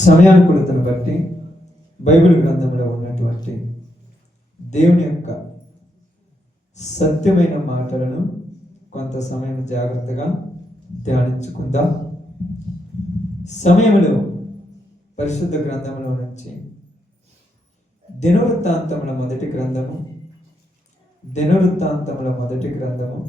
సమయానుకూలతను బట్టి బైబిల్ గ్రంథంలో ఉన్నటువంటి దేవుని యొక్క సత్యమైన మాటలను కొంత సమయం జాగ్రత్తగా ధ్యానించుకుందాం. సమయంలో పరిశుద్ధ గ్రంథంలో నుంచి దినవృత్తాంతముల మొదటి గ్రంథము దినవృత్తాంతముల మొదటి గ్రంథము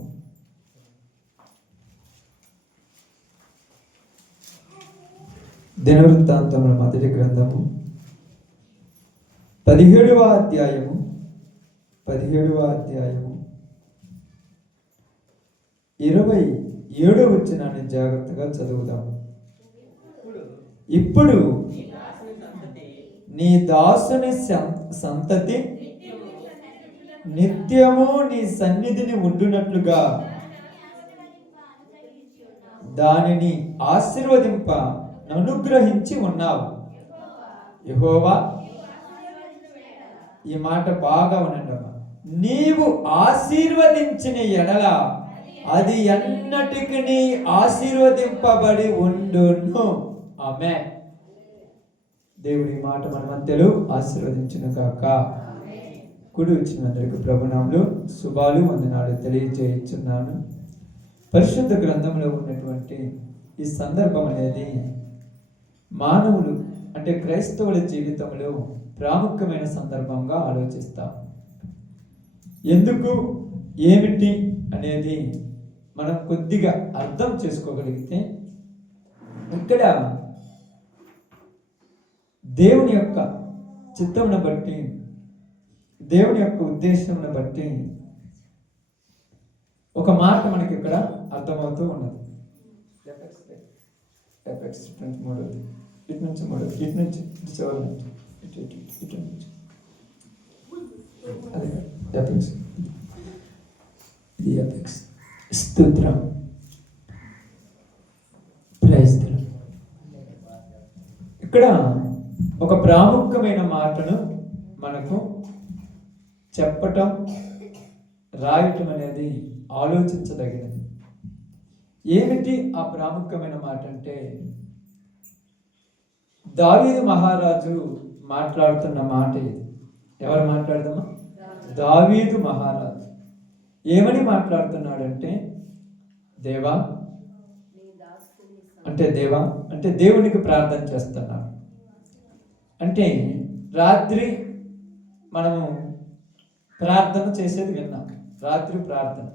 17వ అధ్యాయము 27వ వచనాన్ని జాగ్రత్తగా చదువుదాం. ఇప్పుడు నీ దాసుని సంతతి నిత్యము నీ సన్నిధిని ఉండునట్లుగా దానిని ఆశీర్వదింప అనుగ్రహించి ఉన్నావు. యెహోవా, ఈ మాట బాగా వినండమ్మా. నీవు ఆశీర్వదించిన ఎడల అది ఎన్నటికి ఆశీర్వదింపబడి ఉండును. ఆమేన్. దేవుడి మాట మన మధ్యలో ఆశీర్వదించును గాక. కుడి వచ్చిన అందరికి ప్రభునామములు శుభాలు వందనాలు తెలియజేయుచున్నాను. పరిశుద్ధ గ్రంథంలో ఉన్నటువంటి ఈ సందర్భం అనేది మానవులు అంటే క్రైస్తవుల జీవితంలో ప్రాముఖ్యమైన సందర్భంగా ఆలోచిస్తాం. ఎందుకు, ఏమిటి అనేది మనం కొద్దిగా అర్థం చేసుకోగలిగితే ఇక్కడ దేవుని యొక్క చిత్తమును బట్టి, దేవుని యొక్క ఉద్దేశంను బట్టి ఒక మాట మనకి ఇక్కడ అర్థమవుతూ ఉన్నది. ఇటు నుంచి చివరి నుంచి ఇటు నుంచి స్తోత్రం. ఇక్కడ ఒక ప్రాముఖ్యమైన మాటను మనకు చెప్పటం, రాయటం అనేది ఆలోచించదగినది. ఏమిటి ఆ ప్రాముఖ్యమైన మాట అంటే, దావీదు మహారాజు మాట్లాడుతున్న మాట ఇది. ఎవరు మాట్లాడదామా? దావీదు మహారాజు ఏమని మాట్లాడుతున్నాడంటే, దేవా అంటే దేవునికి ప్రార్థన చేస్తున్నాడు. అంటే రాత్రి మనము ప్రార్థన చేసేది విన్నాం. రాత్రి ప్రార్థన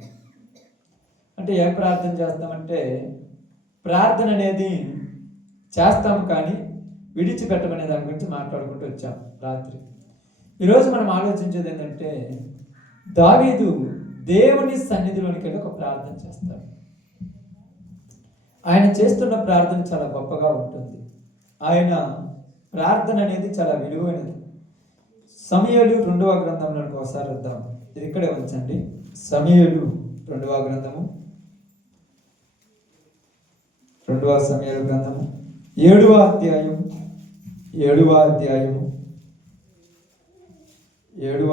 అంటే ఏం ప్రార్థన చేస్తామంటే, ప్రార్థన అనేది చేస్తాం కానీ విడిచిపెట్టమనే దాని గురించి మాట్లాడుకుంటూ వచ్చాం రాత్రి. ఈరోజు మనం ఆలోచించేది ఏంటంటే, దావీదు దేవుని సన్నిధిలోనికి వెళ్ళి ఒక ప్రార్థన చేస్తాడు. ఆయన చేస్తున్న ప్రార్థన చాలా గొప్పగా ఉంటుంది. ఆయన ప్రార్థన అనేది చాలా విలువైనది. సమూయేలు 2వ గ్రంథంలోకి ఒకసారి వద్దాం. ఇది ఇక్కడే ఉంచండి. సమూయేలు 2వ గ్రంథము 2వ సమూయేలు గ్రంథము 7వ అధ్యాయం 8వ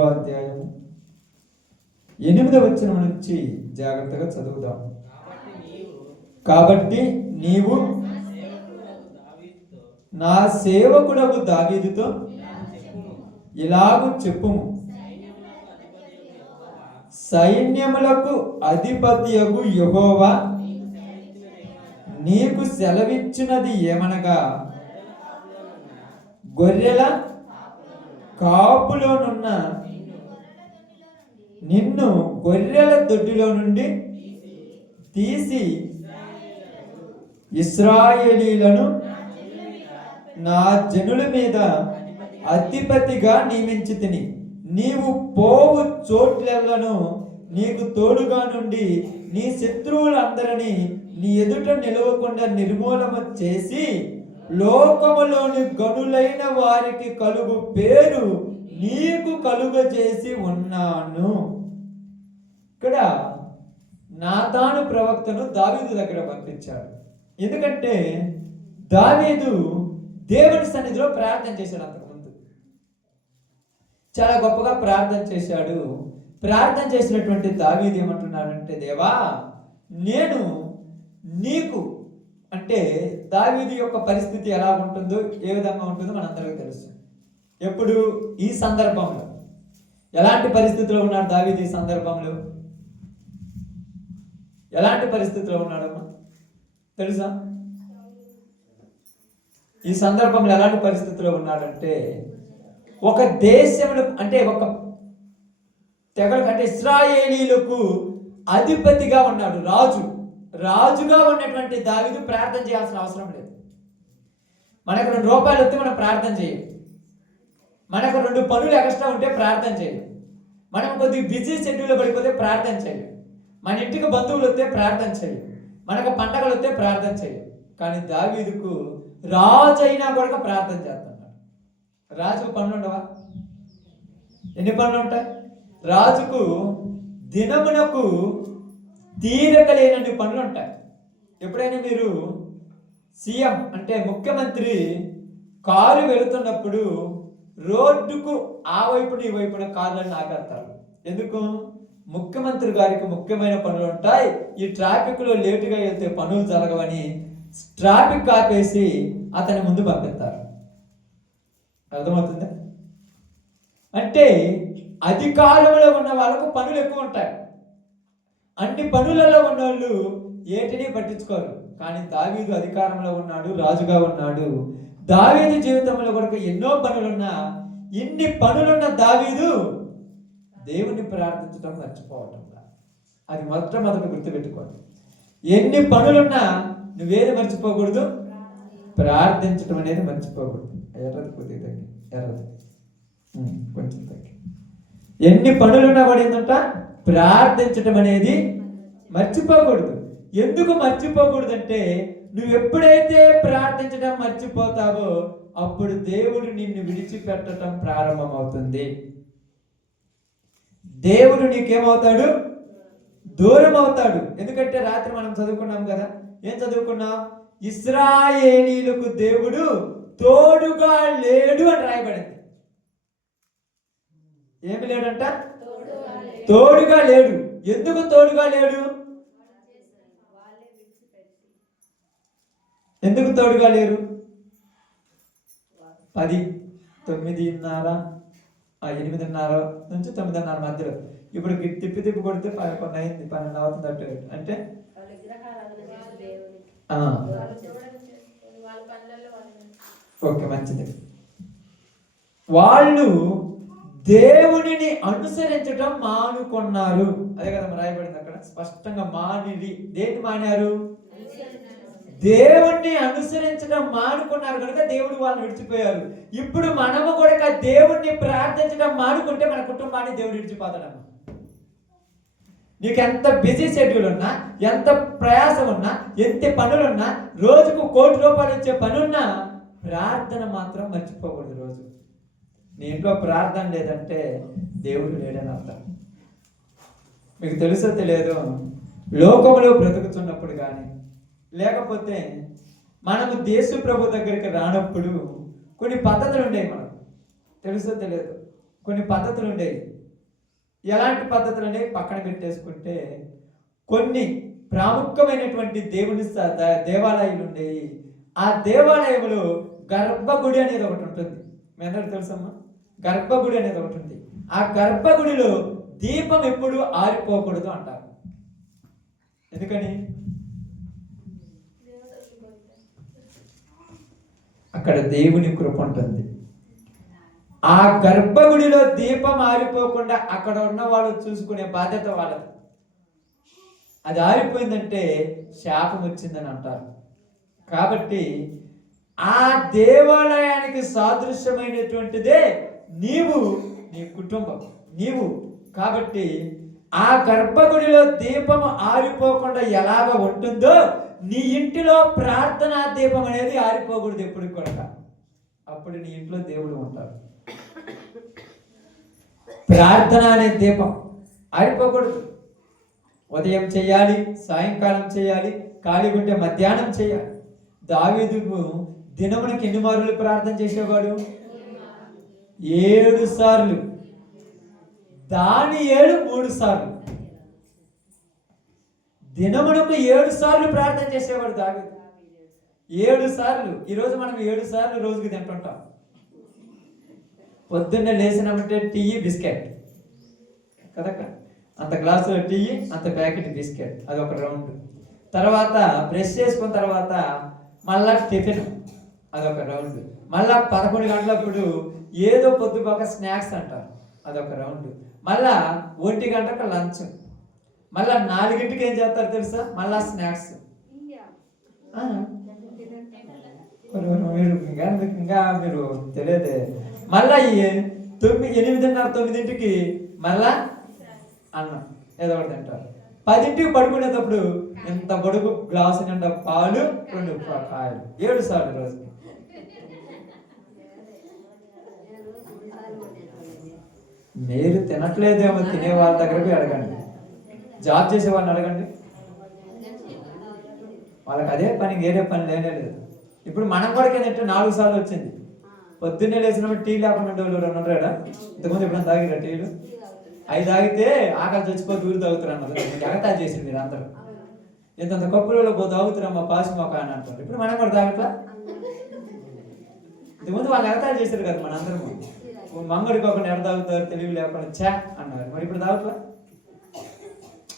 వచనం నుంచి జాగ్రత్తగా చదువుదాం. కాబట్టి నీవు నా సేవకుడగు దావీదుతో ఇలాగు చెప్పుము, సైన్యములకు అధిపతియగు యెహోవా నీకు సెలవిచ్చినది ఏమనగా, గొర్రెల కాపులోనున్న నిన్ను గొర్రెల దొడ్డిలో నుండి తీసి ఇశ్రాయేలీలను నా జనుల మీద అధిపతిగా నియమించితిని. నీవు పోవు చోట్లను నీకు తోడుగా నుండి నీ శత్రువులందరినీ నీ ఎదుట నిలవకుండా నిర్మూలన చేసి లోకములోని గనులైన వారికి కలుగు పేరు నీకు కలుగజేసి ఉన్నాను. ఇక్కడ నాతాను ప్రవక్తను దావీదు దగ్గర పంపించాడు. ఎందుకంటే దావీదు దేవుని సన్నిధిలో ప్రార్థన చేశాడు. అంతకుముందు చాలా గొప్పగా ప్రార్థన చేశాడు. ప్రార్థన చేసినటువంటి దావీదు ఏమంటున్నాడంటే, దేవా, నేను నీకు అంటే దావీదు యొక్క పరిస్థితి ఎలా ఉంటుందో, ఏ విధంగా ఉంటుందో మనందరికీ తెలుసు. ఎప్పుడు ఈ సందర్భంలో ఎలాంటి పరిస్థితిలో ఉన్నాడు దావీదు? ఈ సందర్భంలో ఎలాంటి పరిస్థితిలో ఉన్నాడమ్మా తెలుసా? ఈ సందర్భంలో ఎలాంటి పరిస్థితిలో ఉన్నాడంటే, ఒక దేశంలో అంటే ఒక తెగలకు అంటే ఇశ్రాయేలీలకు అధిపతిగా ఉన్నాడు, రాజుగా ఉన్నటువంటి దావీదు ప్రార్థన చేయాల్సిన అవసరం లేదు. మనకు 2 రూపాయలు వస్తే మనం ప్రార్థన చేయం, మనకు 2 పనులు ఎక్స్ట్రా ఉంటే ప్రార్థన చేయం, మనం కొద్దిగా బిజీ షెడ్యూల్లో పడిపోతే ప్రార్థన చేయం, మన ఇంటికి బంధువులు వస్తే ప్రార్థన చేయం, మనకు పండగలు వస్తే ప్రార్థన చేయం. కానీ దావీదుకు రాజు అయినా కూడా ప్రార్థన చేస్తున్నాడు. రాజుకు పనులు ఉండవా? ఎన్ని పనులు ఉంటాయి రాజుకు? దినమునకు తీరక లేనన్ని పనులు ఉంటాయి. ఎప్పుడైనా మీరు సీఎం అంటే ముఖ్యమంత్రి కారు వెళుతున్నప్పుడు రోడ్డుకు ఆ వైపున ఈ వైపున కార్లను ఆపేస్తారు. ఎందుకు? ముఖ్యమంత్రి గారికి ముఖ్యమైన పనులు ఉంటాయి, ఈ ట్రాఫిక్ లో లేటుగా వెళ్తే పనులు జరగవని ట్రాఫిక్ ఆపేసి అతని ముందు పంపిస్తారు. అర్థమవుతుందా? అంటే అధికారంలో ఉన్న వాళ్ళకు పనులు ఎక్కువ ఉంటాయి, అన్ని పనులలో ఉన్న వాళ్ళు ఏటిని పట్టించుకోరు. కానీ దావీదు అధికారంలో ఉన్నాడు, రాజుగా ఉన్నాడు. దావీదు జీవితంలో కూడా ఎన్నో పనులున్నా, ఇన్ని పనులున్న దావీదు దేవుణ్ణి ప్రార్థించడం మర్చిపోవటం. అది మొట్టమొదటి గుర్తుపెట్టుకోండి. ఎన్ని పనులున్నా నువ్వేది మర్చిపోకూడదు? ప్రార్థించడం అనేది మర్చిపోకూడదు. ఎర్రది కొద్దిగా తగ్గి, ఎర్రది కొంచెం తగ్గి. ఎన్ని పనులున్నా కూడా ఏంటంట? ప్రార్థించడం అనేది మర్చిపోకూడదు. ఎందుకు మర్చిపోకూడదు అంటే, నువ్వు ఎప్పుడైతే ప్రార్థించడం మర్చిపోతావో అప్పుడు దేవుడు నిన్ను విడిచిపెట్టడం ప్రారంభమవుతుంది. దేవుడు నీకేమవుతాడు? దూరం అవుతాడు. ఎందుకంటే రాత్రి మనం చదువుకున్నాం కదా, ఏం చదువుకున్నాం? ఇశ్రాయేలీలకు దేవుడు తోడుగా లేడు అని రాయబడింది. ఏమి లేడంట? తోడుగా లేడు. ఎందుకు తోడుగా లేడు? ఎందుకు తోడుగా లేరు? 10, 9:30, 8:30 నుంచి 9:30 మధ్యలో. ఇప్పుడు తిప్పి కొడితే 11 అయింది, 12 అవుతుంది. అటు అంటే ఓకే, మంచిది. వాళ్ళు దేవునిని అనుసరించడం మానుకున్నారు. అదే కదా రాయబడింది అక్కడ స్పష్టంగా. మానిది. దేన్ని మానారు? దేవుణ్ణి అనుసరించడం మానుకున్నారు కనుక దేవుడు వాళ్ళని విడిచిపోయారు. ఇప్పుడు మనము కూడా దేవుణ్ణి ప్రార్థించడం మానుకుంటే మన కుటుంబాన్ని దేవుడు విడిచిపోతాడమ్మా. నీకు ఎంత బిజీ షెడ్యూల్ ఉన్నా, ఎంత ప్రయాసం ఉన్నా, ఎంత పనులున్నా, రోజుకు 1 కోటి రూపాయలు వచ్చే పనున్నా ప్రార్థన మాత్రం మర్చిపోకూడదు. రోజు నీ ఇంట్లో ప్రార్థన లేదంటే దేవుడు లేడని అర్థం. మీకు తెలుసో తెలియదు, లోకంలో బ్రతుకుతున్నప్పుడు కానీ, లేకపోతే మనము దేశ ప్రభు దగ్గరికి రానప్పుడు కొన్ని పద్ధతులు ఉండేవి. మనకు తెలుసో తెలియదు, కొన్ని పద్ధతులు ఉండేవి. ఎలాంటి పద్ధతులు అనేవి పక్కన పెట్టేసుకుంటే, కొన్ని ప్రాముఖ్యమైనటువంటి దేవుని దేవాలయాలు ఉండేవి. ఆ దేవాలయంలో గర్భగుడి అనేది ఒకటి ఉంటుంది. మీ అందరికి తెలుసమ్మా, గర్భగుడి అనేది ఒకటి ఉంది. ఆ గర్భగుడిలో దీపం ఎప్పుడు ఆరిపోకూడదు అంటారు. ఎందుకని? అక్కడ దేవుని కృప ఉంటుంది. ఆ గర్భగుడిలో దీపం ఆరిపోకుండా అక్కడ ఉన్న వాళ్ళు చూసుకునే బాధ్యత వాళ్ళది. అది ఆరిపోయిందంటే శాపం వచ్చిందని అంటారు. కాబట్టి ఆ దేవాలయానికి సాదృశ్యమైనటువంటిదే నీవు, నీ కుటుంబం, నీవు. కాబట్టి ఆ గర్భగుడిలో దీపం ఆరిపోకుండా ఎలాగ ఉంటుందో నీ ఇంటిలో ప్రార్థనా దీపం అనేది ఆరిపోకూడదు ఎప్పుడు కూడా. అప్పుడు నీ ఇంట్లో దేవుడు ఉంటాడు. ప్రార్థన అనే దీపం ఆరిపోకూడదు. ఉదయం చేయాలి, సాయంకాలం చేయాలి, ఖాళీగా ఉంటే మధ్యాహ్నం చేయాలి. దావీదుకు దినమునికి ఎన్ని మార్లు ప్రార్థన చేసేవాడు? 7 సార్లు. దానియేలు 3 సార్లు. దినమునకు 7 సార్లు ప్రార్థన చేసేవాడు దావీదు. 7 సార్లు. ఈరోజు మనం 7 సార్లు రోజుకి తింటుంటాం. పొద్దున్నే లేచినామంటే టీ బిస్కెట్ కదక్క, అంత గ్లాసులో టీ, అంత ప్యాకెట్ బిస్కెట్, అది ఒక రౌండ్. తర్వాత బ్రష్ చేసుకున్న తర్వాత మళ్ళా టిఫిన్, అదొక రౌండ్. మళ్ళా 11 గంటలప్పుడు ఏదో పొద్దుపోక స్నాక్స్ అంటారు, అదొక రౌండ్. మళ్ళా 1 గంటకు లంచ్. మళ్ళా 4ంటికి ఏం చేస్తారు తెలుసా? మళ్ళా స్నాక్స్. ఇంకా మీరు తెలియదే. మళ్ళా 8:30 9ంటికి మళ్ళా అన్నం ఏదో ఒకటి తింటారు. 10ంటికి పడుకునేటప్పుడు ఇంత పొడుగు గ్లాసు నిండా పాలు, 2 కాయలు. 7 సార్లు రోజుకి. మీరు తినట్లేదేమో, తినే వాళ్ళ దగ్గరికి అడగండి, జాబ్ చేసే వాళ్ళని అడగండి, వాళ్ళకి అదే పని, వేరే పని లేనే లేదు. ఇప్పుడు మనం కూడా ఏంటంటే 4 సార్లు వచ్చింది. పొద్దున్నే లేచినప్పుడు టీ లేకుండా ఉండేవాళ్ళు 2 ఉంటారా? ఇంతకుముందు ఎప్పుడైనా తాగిరా టీలు? 5 తాగితే ఆకలి చచ్చిపో దూరి తాగుతారు అన్నది. ఎగతాలు చేసింది మీరు అందరూ. ఇంతంత కప్పులలో తాగుతారమ్మా పాసి మొక్క అని అంటారు. ఇప్పుడు మనం కూడా తాగట్లా? ఇంతకుముందు వాళ్ళు ఎగతాలు చేశారు కదా మనందరము. మంగడికి ఒకరిని ఎడ తాగుతారు తెలివి లేకుండా చా అన్నారు. మరి ఇప్పుడు తాగుట్లా?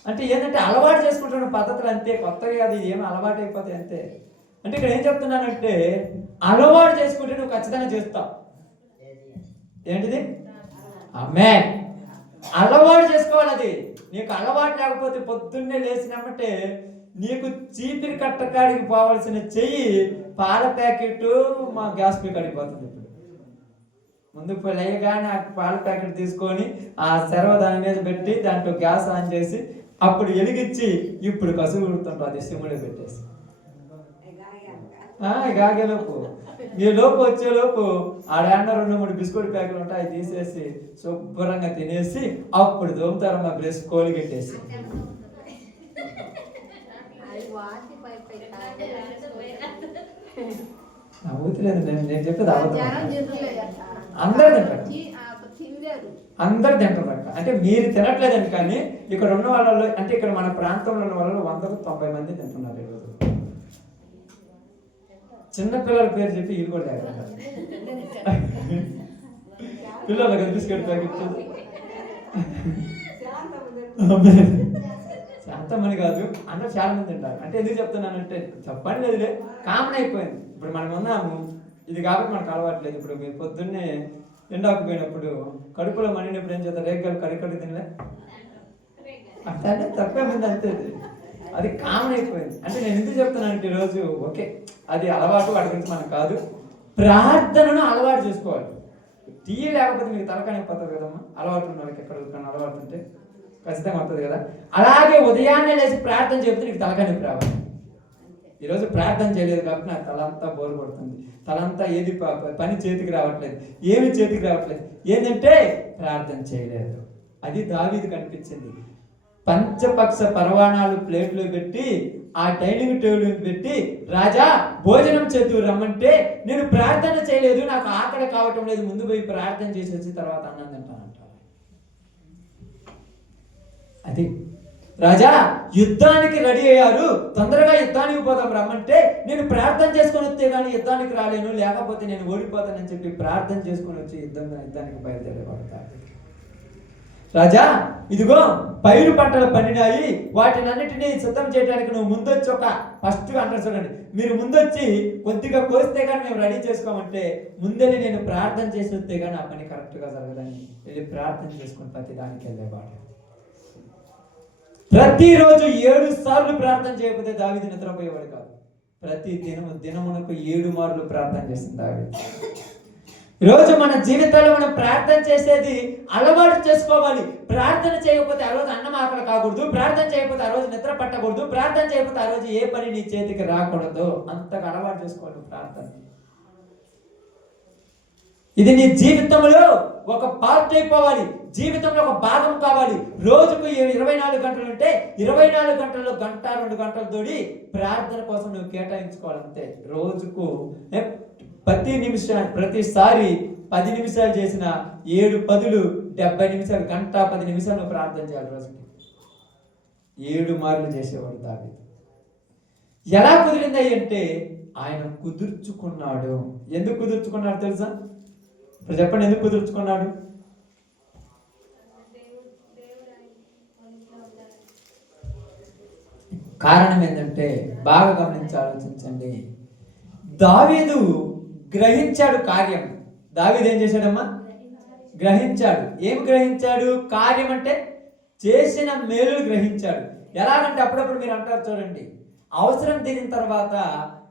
అంటే ఏంటంటే అలవాటు చేసుకుంటున్న పద్ధతులు అంతే, కొత్తగా కాదు, ఇది ఏమి అలవాటు అయిపోతాయి అంతే. అంటే ఇక్కడ ఏం చెప్తున్నానంటే అలవాటు చేసుకుంటే నువ్వు ఖచ్చితంగా చేస్తావు. ఏంటిది? ఆమేన్. అలవాటు చేసుకోవాలి. అది నీకు అలవాటు లేకపోతే పొద్దున్నే లేచినామంటే నీకు చీపిరి కట్టకాడికి పోవాల్సిన చెయ్యి పాల ప్యాకెట్ మా గ్యాస్ పే కాడికి పోతుంది. ఇప్పుడు ముందుకు లేయగానే ఆ పాల ప్యాకెట్ తీసుకొని ఆ సెరవ దాని మీద పెట్టి దాంట్లో గ్యాస్ ఆన్ చేసి అప్పుడు వెలిగించి ఇప్పుడు కసుగు కుడుతుంటాం. అది సిమ్లో పెట్టేసి గాగేలోపు ఈ లోపు వచ్చేలోపు ఆడ 2-3 బిస్కెట్ ప్యాకెట్లు ఉంటాయి, అవి తీసేసి శుభ్రంగా తినేసి అప్పుడు దోముతారమ్మా బ్రష్ కోలిగెట్టేసి. నవ్వుతులేదు, నేను చెప్పేది అబద్ధం. అందరు తింటారు, అందరు తింటారు అక్క. అంటే మీరు తినట్లేదండి, కానీ ఇక్కడ ఉన్న వాళ్ళలో, అంటే ఇక్కడ మన ప్రాంతంలో ఉన్న వాళ్ళలో 190 మంది తింటున్నారు ఈరోజు. చిన్నపిల్లల పేరు చెప్పి వీళ్ళు కూడా లేకపోతారు. పిల్లలు బిస్కెట్ ప్యాకెట్ శాంతమని కాదు, అందరూ చాలా మంది తింటారు. అంటే ఎందుకు చెప్తున్నానంటే చెప్పండి లేదులే, కామన్ అయిపోయింది. ఇప్పుడు మనం ఉన్నాము ఇది కాబట్టి మనకు అలవాట్లేదు. ఇప్పుడు మీరు పొద్దున్నే ఎండాకు పోయినప్పుడు కడుపులో మండినప్పుడు ఏం చేస్తారు? రేగలు కడికడి తినలే అంటే తప్పే ముందు అంతే, అది కామన్ అయిపోయింది. అంటే నేను ఎందుకు చెప్తున్నానంటే ఈరోజు ఓకే అది అలవాటు, వాటి గురించి మనకు కాదు. ప్రార్థనను అలవాటు చేసుకోవాలి. టీ లేకపోతే మీకు తలకాయ పోతుంది కదమ్మా. అలవాటు ఉన్న వాళ్ళకి ఎక్కడ అలవాటు ఉంటే ఖచ్చితంగా వస్తుంది కదా. అలాగే ఉదయాన్నే లేచి ప్రార్థన చెప్తే నీకు తలకాయ నొప్పి రావాలి. ఈరోజు ప్రార్థన చేయలేదు కాబట్టి నాకు తలంతా బోరు పడుతుంది, తలంతా ఏది పని చేతికి రావట్లేదు, ఏమి చేతికి రావట్లేదు. ఏంటంటే ప్రార్థన చేయలేదు. అది దావీదు కనిపించింది. పంచపక్ష పరవాణాలు ప్లేట్లో పెట్టి ఆ డైనింగ్ టేబుల్ పెట్టి రాజా భోజనం చేతూ రమ్మంటే నేను ప్రార్థన చేయలేదు, నాకు ఆకలి కావటం లేదు, ముందు పోయి ప్రార్థన చేసి వచ్చి తర్వాత అన్నం తింటానంట. అది రాజా యుద్ధానికి రెడీ అయ్యారు, తొందరగా యుద్ధానికి పోదాం రమ్మంటే నేను ప్రార్థన చేసుకొని వస్తే కానీ యుద్ధానికి రాలేను, లేకపోతే నేను ఓడిపోతానని చెప్పి ప్రార్థన చేసుకొని వచ్చి యుద్ధానికి బయలుదేరేవాడు. రాజా ఇదిగో పైరు పంటలు పండినాయి, వాటినన్నిటినీ సిద్ధం చేయడానికి నువ్వు ముందొచ్చి ఫస్ట్ అంటారు చూడండి, మీరు ముందొచ్చి కొద్దిగా కోస్తే కానీ మేము రెడీ చేసుకోమంటే ముందని నేను ప్రార్థన చేసి వస్తే కానీ ఆ పని కరెక్ట్గా జరగదని వెళ్ళి ప్రార్థన చేసుకుని ప్రతి దానికి వెళ్ళేవాడు. ప్రతిరోజు 7 సార్లు ప్రార్థన చేయకపోతే దావీదు నిద్రపోయేవాడు కాదు. ప్రతి దినమునకు 7 మార్లు ప్రార్థన చేసింది దావీదు. ఈరోజు మన జీవితంలో మనం ప్రార్థన చేసేది అలవాటు చేసుకోవాలి. ప్రార్థన చేయకపోతే ఆ రోజు అన్నం ఆకలి కాకూడదు, ప్రార్థన చేయకపోతే ఆ రోజు నిద్ర పట్టకూడదు, ప్రార్థన చేయకపోతే ఆ రోజు ఏ పని నీ చేతికి రాకూడదు. అంతగా అలవాటు చేసుకోవాలి ప్రార్థన. ఇది నీ జీవితంలో ఒక పార్ట్ అయిపోవాలి, జీవితంలో ఒక భాగం కావాలి. రోజుకు 24 గంటలు ఉంటే 24 గంటల్లో 1-2 గంటలు తోడి ప్రార్థన కోసం నువ్వు కేటాయించుకోవాలంతే. రోజుకు ప్రతిసారి 10 నిమిషాలు చేసిన 7 పదులు 70 నిమిషాలు, 1:10 నిమిషాలు నువ్వు ప్రార్థన చేయాలి. రోజుకి 7 మార్లు చేసేవాడు దావీదు. ఎలా కుదిరింది అంటే ఆయన కుదుర్చుకున్నాడు. ఎందుకు కుదుర్చుకున్నాడు తెలుసా? ఇప్పుడు చెప్పండి, ఎందుకు కుదుర్చుకున్నాడు? కారణం ఏంటంటే బాగా గమనించి ఆలోచించండి. దావీదు గ్రహించాడు కార్యం. దావీదు ఏం చేశాడమ్మా? గ్రహించాడు. ఏం గ్రహించాడు? కార్యం అంటే చేసిన మేలులు గ్రహించాడు. ఎలాగంటే అప్పుడప్పుడు మీరు అంటారు చూడండి, అవసరం తీరిన తర్వాత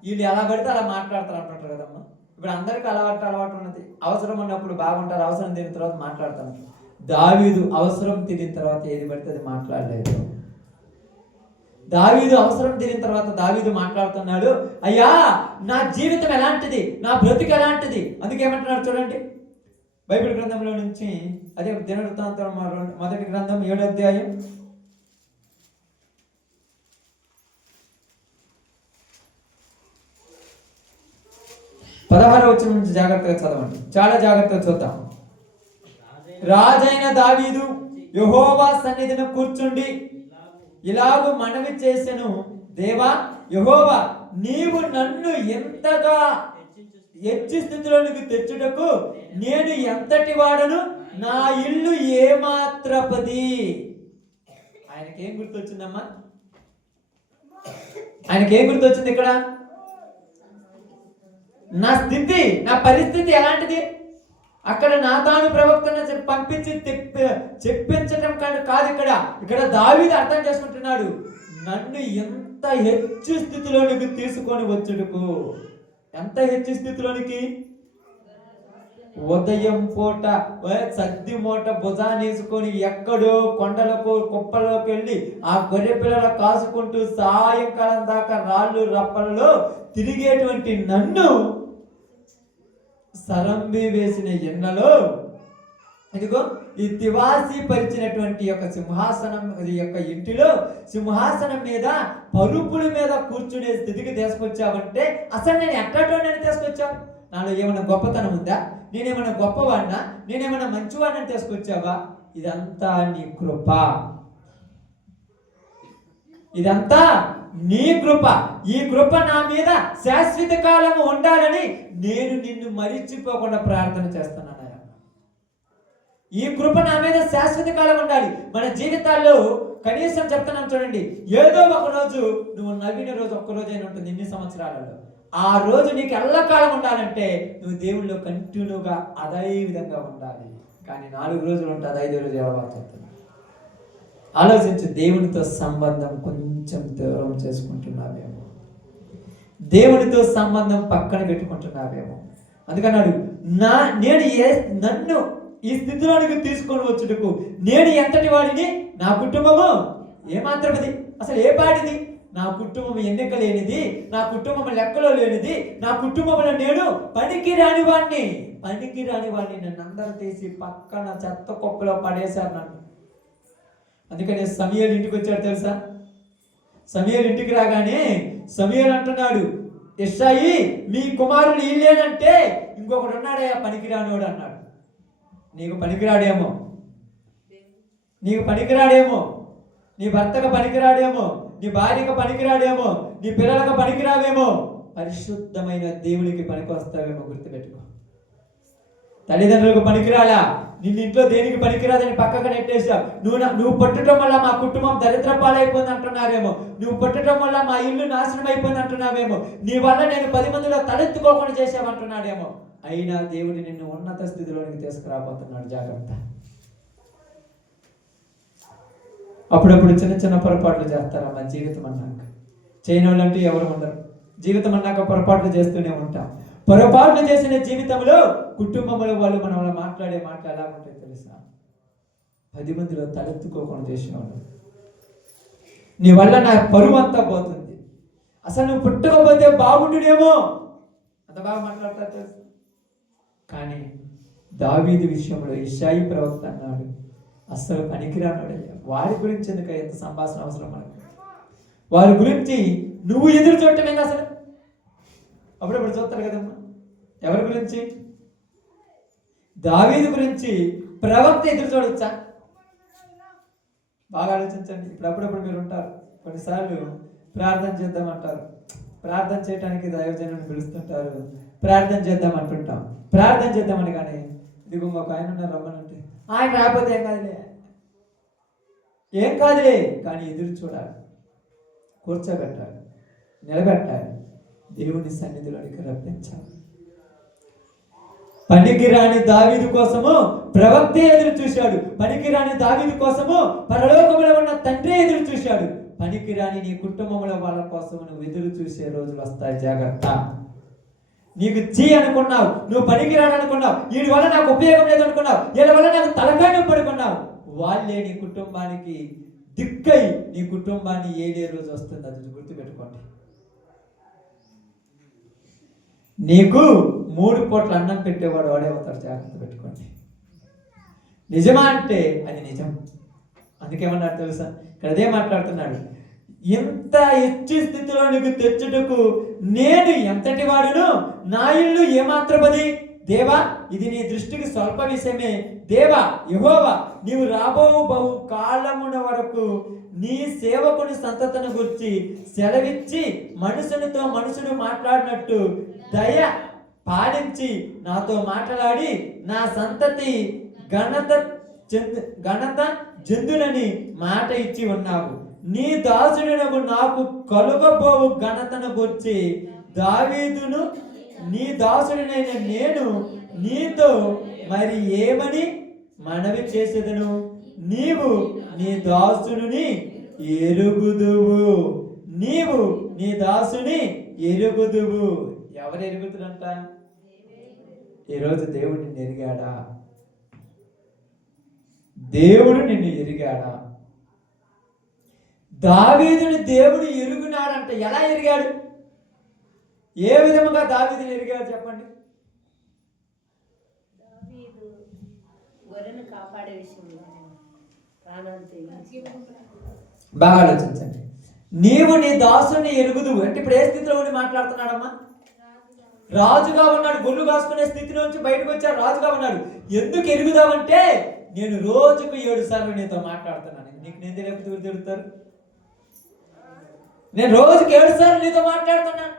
వీళ్ళు ఎలా పడితే అలా మాట్లాడతారు అంటుంటారు కదమ్మా. ఇప్పుడు అందరికీ అలవాటు ఉన్నది. అవసరం ఉన్నప్పుడు బాగుంటారు, అవసరం తీరిన తర్వాత మాట్లాడతారు. దావీదు అవసరం తీరిన తర్వాత ఏది పడితే అది మాట్లాడలేదు. దావీదు అవసరం తీరిన తర్వాత దావీదు మాట్లాడుతున్నాడు, అయ్యా నా జీవితం ఎలాంటిది, నా బ్రతుకు ఎలాంటిది. అందుకేమంటున్నాడు చూడండి, బైబిల్ గ్రంథంలో నుంచి అదే దినవృత్తాంతం మొదటి గ్రంథం 7వ అధ్యాయం 16వ వచనం నుంచి జాగ్రత్తగా చదవండి. చాలా జాగ్రత్తగా చూద్దాం. రాజైన దావీదు యెహోవా సన్నిధిని కూర్చుండి ఇలాగు మనవి చేసెను, దేవా యెహోవా, నీవు నన్ను ఎంతగా హెచ్చు స్థితిలోనికి తెచ్చుటకు నేను ఎంతటి వాడను, నా ఇల్లు ఏమాత్రపది. ఆయనకేం గుర్తొచ్చిందమ్మా? ఆయనకేం గుర్తొచ్చింది ఇక్కడ? నా స్థితి, నా పరిస్థితి ఎలాంటిది. అక్కడ నాతాను ప్రవక్తను పంపించి చెప్పించటం కాదు. ఇక్కడ దావీదు అర్థం చేసుకుంటున్నాడు, నన్ను ఎంత హెచ్చు స్థితిలోనికి తీసుకొని వచ్చుటకు. ఎంత హెచ్చు స్థితిలోనికి? ఉదయం పూట సద్ది మూట భుజానేసుకొని ఎక్కడో కొండలకు కుప్పల్లోకి వెళ్ళి ఆ గొర్రె పిల్లలు కాసుకుంటూ సాయంకాలం దాకా రాళ్ళు రప్పలలో తిరిగేటువంటి నన్ను సరంబి వేసిన ఎండలో ఇదిగో ఈ తివాసి పరిచినటువంటి యొక్క సింహాసనం యొక్క ఇంటిలో సింహాసనం మీద పరుపుల మీద కూర్చునే స్థితికి తీసుకొచ్చావంటే అసలు నేను ఎట్లాంటి తీసుకొచ్చావు? నాలో ఏమైనా గొప్పతనం ఉందా? నేనేమైనా గొప్పవాడినా? నేనేమైనా మంచివాడిని తీసుకొచ్చావా? ఇదంతా నీ కృప, ఇదంతా నీ కృప. ఈ కృప నా మీద శాశ్వత కాలము ఉండాలని నేను నిన్ను మరిచిపోకుండా ప్రార్థన చేస్తున్నాను. ఈ కృప నా మీద శాశ్వత కాలం ఉండాలి. మన జీవితాల్లో కనీసం చెప్తున్నాను చూడండి, ఏదో ఒక రోజు నువ్వు నవ్విన రోజు ఒక్కరోజైనా ఉంటుంది ఇన్ని సంవత్సరాలలో. ఆ రోజు నీకు ఎల్లకాలం ఉండాలంటే నువ్వు దేవుళ్ళో కంటిన్యూగా అదే విధంగా ఉండాలి. కానీ 4 రోజులు ఉంటుంది, 5వ రోజు ఎలా చెప్తున్నా? ఆలోచించు. దేవునితో సంబంధం కొంచెం దూరం చేసుకుంటున్నావేమో, దేవునితో సంబంధం పక్కన పెట్టుకుంటున్నావేమో. అందుకన్నాడు, నన్ను ఈ స్థితిలోనికి తీసుకొని వచ్చుటకు నేను ఎంతటి వాడిని, నా కుటుంబము ఏమాత్రమది, అసలు ఏ పాటిది, నా కుటుంబం ఎన్నిక లేనిది, నా కుటుంబం లెక్కలో లేనిది, నా కుటుంబంలో నేను పనికి రాని వాడిని. నన్ను అందరూ తీసి పక్కన చెత్త కుప్పలో పడేశారు నన్ను. అందుకని సమూయేలు ఇంటికి వచ్చాడు తెలుసా? సమూయేలు ఇంటికి రాగానే సమూయేలు అంటున్నాడు, యెష్షయి మీ కుమారులు వీళ్ళేనంటే ఇంకొకడు ఉన్నాడయ్యా పనికిరానివాడు అన్నాడు. నీకు పనికిరాడేమో, నీ భర్తకు పనికిరాడేమో, నీ భార్యకు పనికిరాడేమో, నీ పిల్లలకు పనికిరావేమో, పరిశుద్ధమైన దేవునికి పనికి వస్తావేమో. గుర్తుపెట్టుకో. తల్లిదండ్రులకు పనికిరాలా, నిన్ను ఇంట్లో దేనికి పనికిరాదని పక్కకు నెట్టేసావు. నువ్వు పుట్టడం వల్ల మా కుటుంబం దరిద్ర పాలైపోయింది అంటున్నారేమో, నువ్వు పుట్టడం వల్ల మా ఇల్లు నాశనం అయిపోయింది అంటున్నావేమో, నీ వల్ల నేను 10 మందిలో తలెత్తుకోకుండా చేసామంటున్నాడేమో. అయినా దేవుడు నిన్ను ఉన్నత స్థితిలోనికి తీసుకురాబోతున్నాడు. జాగ్రత్త. అప్పుడప్పుడు చిన్న చిన్న పొరపాట్లు చేస్తారా మన జీవితం అన్నాక? చేయని వాళ్ళంటూ ఎవరు ఉండరు. జీవితం అన్నాక పొరపాట్లు చేస్తూనే ఉంటాం. పొరపాట్లు చేసిన జీవితంలో కుటుంబంలో వాళ్ళు మన వల్ల మాట్లాడే మాటలు ఎలా ఉంటాయి తెలుసా? 10 మందిలో తలెత్తుకోకుండా చేసేవాళ్ళు. నీ వల్ల నా పరువు అంతా పోతుంది, అసలు నువ్వు పుట్టకపోతే బాగుండునేమో, అంత బాగా మాట్లాడతారు తెలుసు. కానీ దావీదు విషయంలో యెష్షయి ప్రవక్త అన్నాడు, అస్సలు పనికిరానోడయ్యా. వారి గురించి ఎందుకు ఎంత సంభాషణ అవసరం మనకు? వారి గురించి నువ్వు ఎదురు చూడటం ఏంది అసలు? అప్పుడప్పుడు చూస్తారు కదమ్మా. ఎవరి గురించి? దావీదు గురించి ప్రవక్త ఎదురు చూడొచ్చా? బాగా ఆలోచించండి. ఇప్పుడు అప్పుడప్పుడు మీరు ఉంటారు, కొన్నిసార్లు ప్రార్థన చేద్దామంటారు, ప్రార్థన చేయడానికి దైవజనుని పిలుస్తుంటారు, ప్రార్థన చేద్దాం అంటుంటాం. ప్రార్థన చేద్దామని కానీ ఇదిగో ఒక ఆయన ఉన్నారు రమ్మనంటే ఆయన రాకపోతే ఏం కాదులే కానీ ఎదురు చూడాలి, కూర్చోబెట్టాలి, నిలబెట్టాలి, దేవుని సన్నిధిలోనికి రప్పించాలి. పనికిరాని దావీదు కోసము ప్రవక్త ఎదురు చూశాడు, పనికిరాని దావీదు కోసము పరలోకములో ఉన్న తండ్రి ఎదురు చూశాడు. పనికిరాని నీ కుటుంబంలో వాళ్ళ కోసం నువ్వు ఎదురు చూసే రోజులు వస్తాయి, జాగ్రత్త. నీకు అనుకున్నావు, నువ్వు పనికిరాడు అనుకున్నావు, వీడి వల్ల నాకు ఉపయోగం లేదు అనుకున్నావు, వీళ్ళ వల్ల నాకు తలకాయ పడుకున్నావు, వాళ్ళే నీ కుటుంబానికి దిక్కై నీ కుటుంబాన్ని ఏడే రోజు వస్తుంది. అది గుర్తుపెట్టుకోండి. నీకు 3 పూట్ల అన్నం పెట్టేవాడు వాడే అవుతాడు, జాగ్రత్త పెట్టుకోండి. నిజమా అంటే అది నిజం. అందుకేమన్నాడు తెలుసా? ఇక్కడ అదే మాట్లాడుతున్నాడు. ఇంత హెచ్చు స్థితిలో నీకు తెచ్చుటకు నేను ఎంతటి వాడును, నా ఇల్లు ఏమాత్రమది. దేవా, ఇది నీ దృష్టికి స్వల్ప విషయమే. దేవా యెహోవా, నీవు రాబో బహు కాలమున వరకు నీ సేవకుని సంతతిని గురించి సెలవిచ్చి మనుషునితో మనుషుడు మాట్లాడినట్టు దయ పాలించి నాతో మాట్లాడి నా సంతతి ఘనత జందులని మాట ఇచ్చి ఉన్నావు. నీ దాసుడునకు నాకు కలుగబోవు ఘనతను గురించి దావీదును నీ దాసుడినైన నేను నీతో మరి ఏమని మనవి చేసేదను? నీవు నీ దాసుని ఎరుగుదువు, నీవు నీ దాసుని ఎరుగుదువు. ఎవరు ఎరుగుతుడంట? ఈరోజు దేవుడు నిన్ను ఎరిగాడా? దేవుడు నిన్ను ఎరిగాడా? దావీదుని దేవుడు ఎరుగునాడంట. ఎలా ఎరిగాడు? ఏ విధముగా దావీదుని ఎరిగాడు చెప్పండి. బాగా ఆలోచించండి. నీవు నీ దాసుని ఎరుగుదు అంటే ఇప్పుడు ఏ స్థితిలో ఉండి మాట్లాడుతున్నాడమ్మా? రాజుగా ఉన్నాడు, గొర్రెలు కాసుకునే స్థితి నుంచి బయటకు వచ్చాడు, రాజుగా ఉన్నాడు. ఎందుకు ఎరుగుదామంటే నేను రోజుకు 7 సార్లు నీతో మాట్లాడుతున్నాను. నీకు నేను తెలియకపోతే తిరుగుతారు. నేను రోజుకి 7 సార్లు నీతో మాట్లాడుతున్నాను.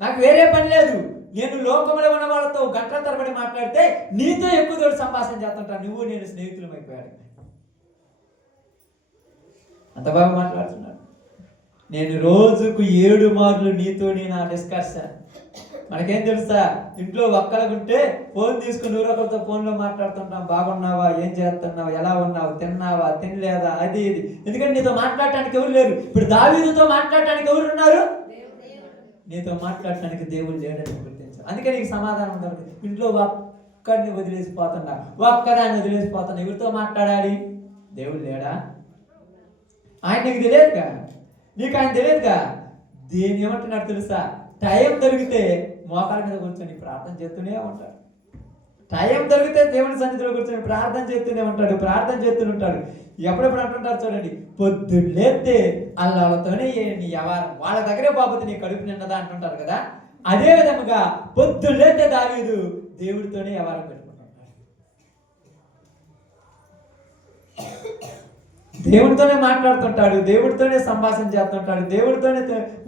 నాకు వేరే పని లేదు. నేను లోకంలో ఉన్న వాళ్ళతో గంటల తరబడి మాట్లాడితే నీతో ఎక్కువ తోడు సంభాషణ చేస్తుంటాను. నువ్వు నేను స్నేహితులం అయిపోయాడు. అంత బాగా మాట్లాడుతున్నాడు. నేను రోజుకు 7 మార్లు నీతో నా డిస్కషన్. మనకేం తెలుసా? ఇంట్లో ఒక్కలకుంటే ఫోన్ తీసుకుని ఊరొకరితో ఫోన్లో మాట్లాడుతుంటాం. బాగున్నావా, ఏం చేస్తున్నావు, ఎలా ఉన్నావు, తిన్నావా, తినలేదా, అది ఇది. ఎందుకంటే నీతో మాట్లాడటానికి ఎవరు లేరు. ఇప్పుడు దావీదుతో మాట్లాడటానికి ఎవరు ఉన్నారు? నీతో మాట్లాడటానికి దేవుడు లేడని గుర్తించాలి. అందుకే నీకు సమాధానం ఉండదు. ఇంట్లో ఒక్కడిని వదిలేసిపోతున్నా, ఒక్కదాన్ని వదిలేసిపోతున్నా. ఎవరితో మాట్లాడాలి? దేవుడు లేడా? ఆయన నీకు తెలియదుగా, నీకు ఆయన తెలియదుగా. దేని ఏమంటున్నాడు తెలుసా? టైం దొరికితే మోకాల మీద కూర్చొని ప్రార్థన చేస్తూనే ఉంటాడు. టైం దొరికితే దేవుని సన్నిధిలో కూర్చొని ప్రార్థన చేస్తూనే ఉంటాడు, ప్రార్థన చేస్తూనే ఉంటాడు. ఎప్పుడెప్పుడు అంటుంటారు చూడండి, పొద్దున్నేస్తే అల్లాలతోనే నీ వ్యవహారం, వాళ్ళ దగ్గరే బాబుతో నీ కడుపు నిన్నదా అంటుంటారు కదా. అదే విధముగా పొద్దున్నేస్తే దావీదు దేవుడితోనే వ్యవహారం పెట్టుకుంటుంటాడు, దేవుడితోనే మాట్లాడుతుంటాడు, దేవుడితోనే సంభాషణ చేస్తుంటాడు, దేవుడితోనే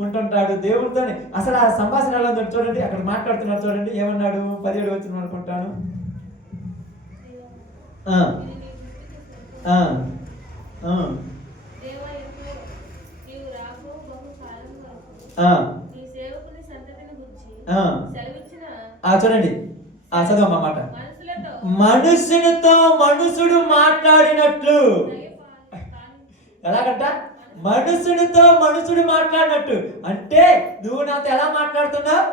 ఉంటుంటాడు, దేవుడితోనే. అసలు ఆ సంభాషణ ఎలా ఉందో చూడండి. అక్కడ మాట్లాడుతున్నాడు చూడండి, ఏమన్నాడు? 17 వచ్చిన అనుకుంటాను. చూడండి, చదవమ్మా మాట. మనుషునితో మనుషుడు మాట్లాడినట్లు. ఎలాగంట? మనుషునితో మనుషుడు మాట్లాడినట్టు. అంటే నువ్వు నాతో ఎలా మాట్లాడుతున్నావు?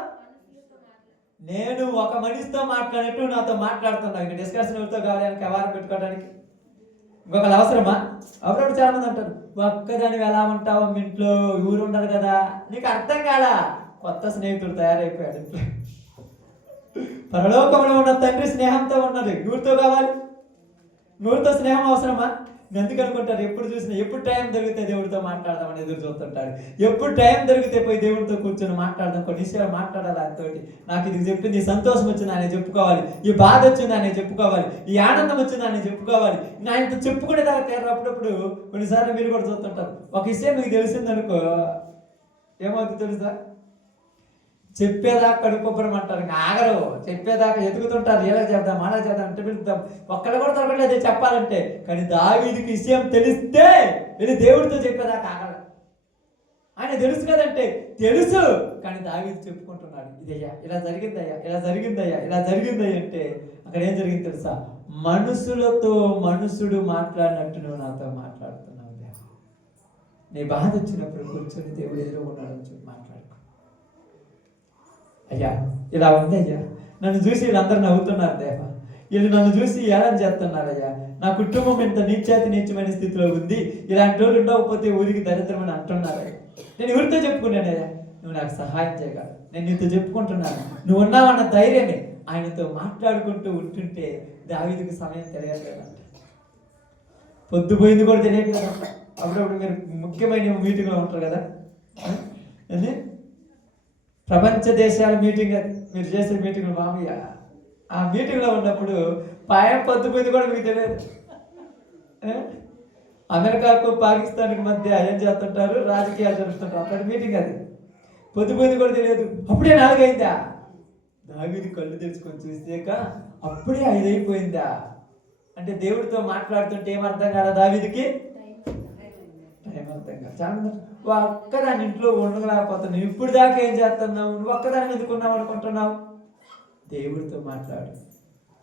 నేను ఒక మనిషితో మాట్లాడినట్టు నాతో మాట్లాడుతున్నావు. ఇంకా డిస్కషన్ ఎవరితో కావాలి అని వ్యవహారం పెట్టుకోవడానికి ఇంకొకరు అవసరమా? అప్పుడప్పుడు చాలా మంది అంటారు, ఒక్కదానివి ఎలా ఉంటావు, మీ ఇంట్లో ఊరు ఉండరు కదా. నీకు అర్థం కాదా? కొత్త స్నేహితుడు తయారైపోయాడు. పరలోకంలో ఉన్న తండ్రి స్నేహంతో ఉన్నది. ఎవరితో కావాలి? ఎవరితో స్నేహం అవసరమా? ఎందుకు అనుకుంటారు? ఎప్పుడు చూసినా ఎప్పుడు టైం దొరికితే దేవుడితో మాట్లాడదామని ఎదురు చూస్తుంటాడు. ఎప్పుడు టైం దొరికితే పోయి దేవుడితో కూర్చొని మాట్లాడదాం, కొన్ని విషయాలు మాట్లాడాలి ఆయనతోటి. నాకు ఇది చెప్పింది, ఈ సంతోషం వచ్చింది ఆయన చెప్పుకోవాలి, ఈ బాధ వచ్చింది ఆయన చెప్పుకోవాలి, ఈ ఆనందం వచ్చింది ఆయన చెప్పుకోవాలి. ఆయనతో చెప్పుకునే దాకా అప్పుడప్పుడు కొన్నిసార్లు మీరు కూడా చూస్తుంటారు. ఒక విషయం మీకు తెలిసిందనుకో, ఏమవుతుంది తెలుసా? చెప్పేదాకా కడుక్కోపడం అంటారు, ఆగరు. చెప్పేదాకా ఎదుగుతుంటారు, ఎలా చేద్దాం అలా చేద్దాం అంటే పిలుద్దాం, ఒక్కడ కూడా దొరకట్లేదు చెప్పాలంటే. కానీ దావీదుకి విషయం తెలిస్తే వెళ్ళి దేవుడితో చెప్పేదాకా ఆగల. ఆయన తెలుసు కదంటే తెలుసు, కానీ దావీదు చెప్పుకుంటున్నాడు, ఇదయ్యా ఇలా జరిగిందయ్యా, ఇలా జరిగిందయ్యా, ఇలా జరిగిందయ్యా అంటే అక్కడ ఏం జరిగింది తెలుసా? మనుషులతో మనుషుడు మాట్లాడినట్టు నువ్వు నాతో మాట్లాడుతున్నావు. నీ బాధ వచ్చినప్పుడు కూర్చొని దేవుడు ఎదురు ఉన్నాడని చెప్పి మాట్లాడుకో. అయ్యా ఇలా ఉంది అయ్యా, నన్ను చూసి వీళ్ళందరూ నవ్వుతున్నారు దేవా, వీళ్ళు నన్ను చూసి ఏళన చేస్తున్నారయ్యా, నా కుటుంబం ఇంత నీచమైన స్థితిలో ఉంది, ఇలాంటి రోజులు ఉండకపోతే ఊరికి దరిద్రమని అంటున్నారయ్యా. నేను ఎవరితో చెప్పుకున్నానయ్యా, నువ్వు నాకు సహాయం చేయగలవు, నేను నీతో చెప్పుకుంటున్నాను, నువ్వు ఉన్నావన్న ధైర్యమే. ఆయనతో మాట్లాడుకుంటూ ఉంటుంటే దావీదుకి సమయం తెలియట్లేదంట, పొద్దుపోయింది కూడా తెలియట్లేదంట. అప్పుడప్పుడు మీరు ముఖ్యమైన మీటింగ్లో ఉంటారు కదా, ప్రపంచ దేశాల మీటింగ్, మీరు చేసే మీటింగ్ మామయ్య, ఆ మీటింగ్లో ఉన్నప్పుడు పాయం పొద్దుపోయింది కూడా మీకు తెలియదు. అమెరికాకు పాకిస్తాన్కి మధ్య ఏం చేస్తుంటారు, రాజకీయాలు జరుపుతుంటారు, అప్పటి మీటింగ్ అది. పొద్దుపోయింది కూడా తెలియదు, అప్పుడే 4 అయిందా? దావీదు కళ్ళు తెరుచుకొని చూసాక అప్పుడే 5 అయిపోయిందా అంటే దేవుడితో మాట్లాడుతుంటే ఏమర్థం కాదా దావీదుకి? టైం అర్థం కాదు. చాలా నువ్వు ఒక్కదాని ఇంట్లో ఉండలేకపోతున్నావు, ఇప్పుడు దాకా ఏం చేస్తున్నావు, నువ్వు ఒక్కదాన్ని ఎదుర్కొన్నావు అనుకుంటున్నావు. దేవుడితో మాట్లాడు,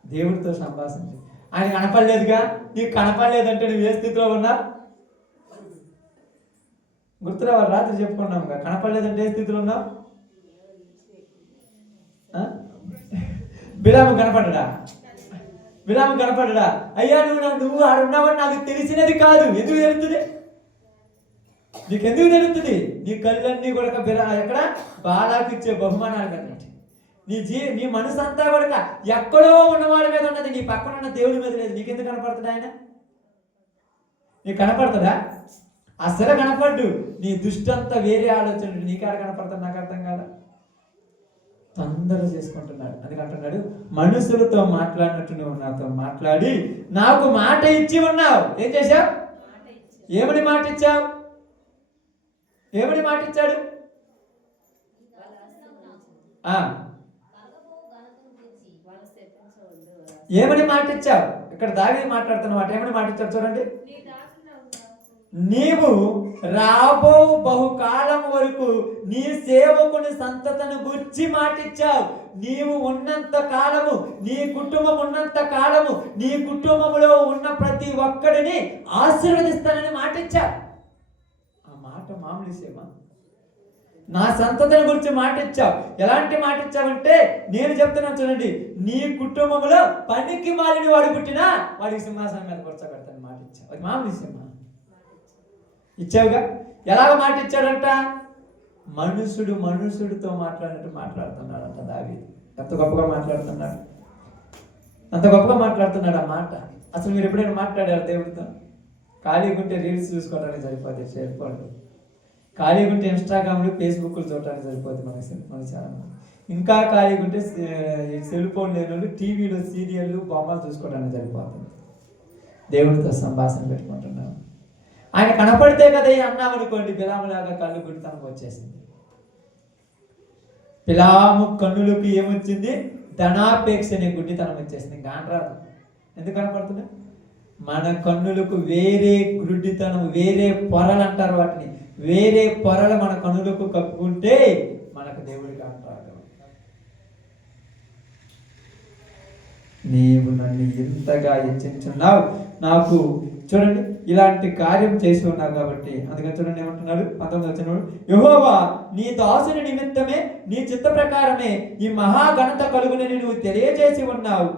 దేవుడితో సంభాషించు. ఆయన కనపడలేదుగా, నీకు కనపడలేదంటే నువ్వు ఏ స్థితిలో ఉన్నా గుర్తురావాలి. రాత్రి చెప్పుకున్నాముగా, కనపడలేదంటే ఏ స్థితిలో ఉన్నావు? బిలాము కనపడ్డా? బిలాము కనపడ్డా? అయ్యా నువ్వు ఆడున్నావని నాకు తెలిసినది కాదు. ఎందుకు తెలుస్తుంది? నీకెందుకు తెలుస్తుంది? నీ కళ్ళన్నీ కూడా ఎక్కడ బాలాకు ఇచ్చే బహుమానాలు కదండి. నీ మనసు అంతా కూడా ఎక్కడో ఉన్నవాళ్ళ మీద ఉన్నది, నీ పక్కన ఉన్న దేవుడి మీద లేదు. నీకెందుకు కనపడుతుంది ఆయన? నీకు కనపడుతుందా? అసలు కనపడ్డు. నీ దృష్టి అంతా వేరే ఆలోచనలు, నీకాడ కనపడుతుంది, నాకు అర్థం కాదా? తొందర చేసుకుంటున్నాడు. అందుకంటున్నాడు, మనుషులతో మాట్లాడినట్టు నువ్వు నాతో మాట్లాడి నాకు మాట ఇచ్చి ఉన్నావు. ఏం చేశావు? ఏమని మాట ఇచ్చావు? ఏమని మాట ఇచ్చాడు? ఏమని మాట ఇచ్చావు? ఇక్కడ దావీదు మాట్లాడుతున్న మాట ఏమని మాట ఇచ్చాడు చూడండి. నీవు రాబో బహుకాలం వరకు నీ సేవకుని సంతతిని గురించి మాటిచ్చావు. నీవు ఉన్నంత కాలము, నీ కుటుంబం ఉన్నంత కాలము, నీ కుటుంబంలో ఉన్న ప్రతి ఒక్కడిని ఆశీర్వదిస్తానని మాటిచ్చావు. ఆ మాట మామూలు విషయమా? నా సంతతిని గురించి మాటిచ్చావు. ఎలాంటి మాట ఇచ్చావంటే నేను చెప్తున్నాను చూడండి, నీ కుటుంబంలో పనికి మాలిన వాడు పుట్టినా వాడికి సింహాసనం మీద కూర్చోబెడతాను మాట ఇచ్చావు. అది మామూలు విషయమా? ఇచ్చావుగా. ఎలాగ మాట ఇచ్చాడంట? మనుషుడితో మాట్లాడినట్టు మాట్లాడుతున్నాడంట దావీదు. ఎంత గొప్పగా మాట్లాడుతున్నాడు, అంత గొప్పగా మాట్లాడుతున్నాడు. ఆ మాట అసలు మీరు ఎప్పుడైనా మాట్లాడారు దేవుడితో? ఖాళీగా ఉంటే రీల్స్ చూసుకోవడానికి సరిపోతుంది, చేరుకోండి. ఖాళీగా ఉంటే ఇన్స్టాగ్రామ్లు ఫేస్బుక్లు చూడటానికి సరిపోతుంది మన చాలా. ఇంకా ఖాళీగా ఉంటే సెల్ ఫోన్ లేని వాళ్ళు టీవీలో సీరియళ్ళు బొమ్మలు చూసుకోవడానికి సరిపోతుంది. దేవుడితో సంభాషణ పెట్టుకుంటున్నాం. ఆయన కనపడితే కదా అన్నాం అనుకోండి, బిలాములాగా కళ్ళు గుడితనకు వచ్చేసింది. బిలాము కన్నులకు ఏమొచ్చింది? ధనాపేక్ష అనే గుడ్డితనం వచ్చేసింది. ఇంకా రాదు. ఎందుకు కనపడుతుంది? మన కన్నులకు వేరే గుడ్డితనం, వేరే పొరలు అంటారు వాటిని, వేరే పొరలు మన కన్నులకు కప్పుకుంటే మనకు దేవుడికి అంటారు. నీవు నన్ను ఇంతగా హెచ్చించున్నావు, నాకు చూడండి ఇలాంటి కార్యం చేసి ఉన్నావు కాబట్టి. అందుకని చూడండి ఏమంటున్నాడు 19వ వచనంలో, యెహోవా నీ దాసుని నిమిత్తమే నీ చిత్త ప్రకారమే ఈ మహాఘనత కలుగునని నువ్వు తెలియజేసి ఉన్నావు.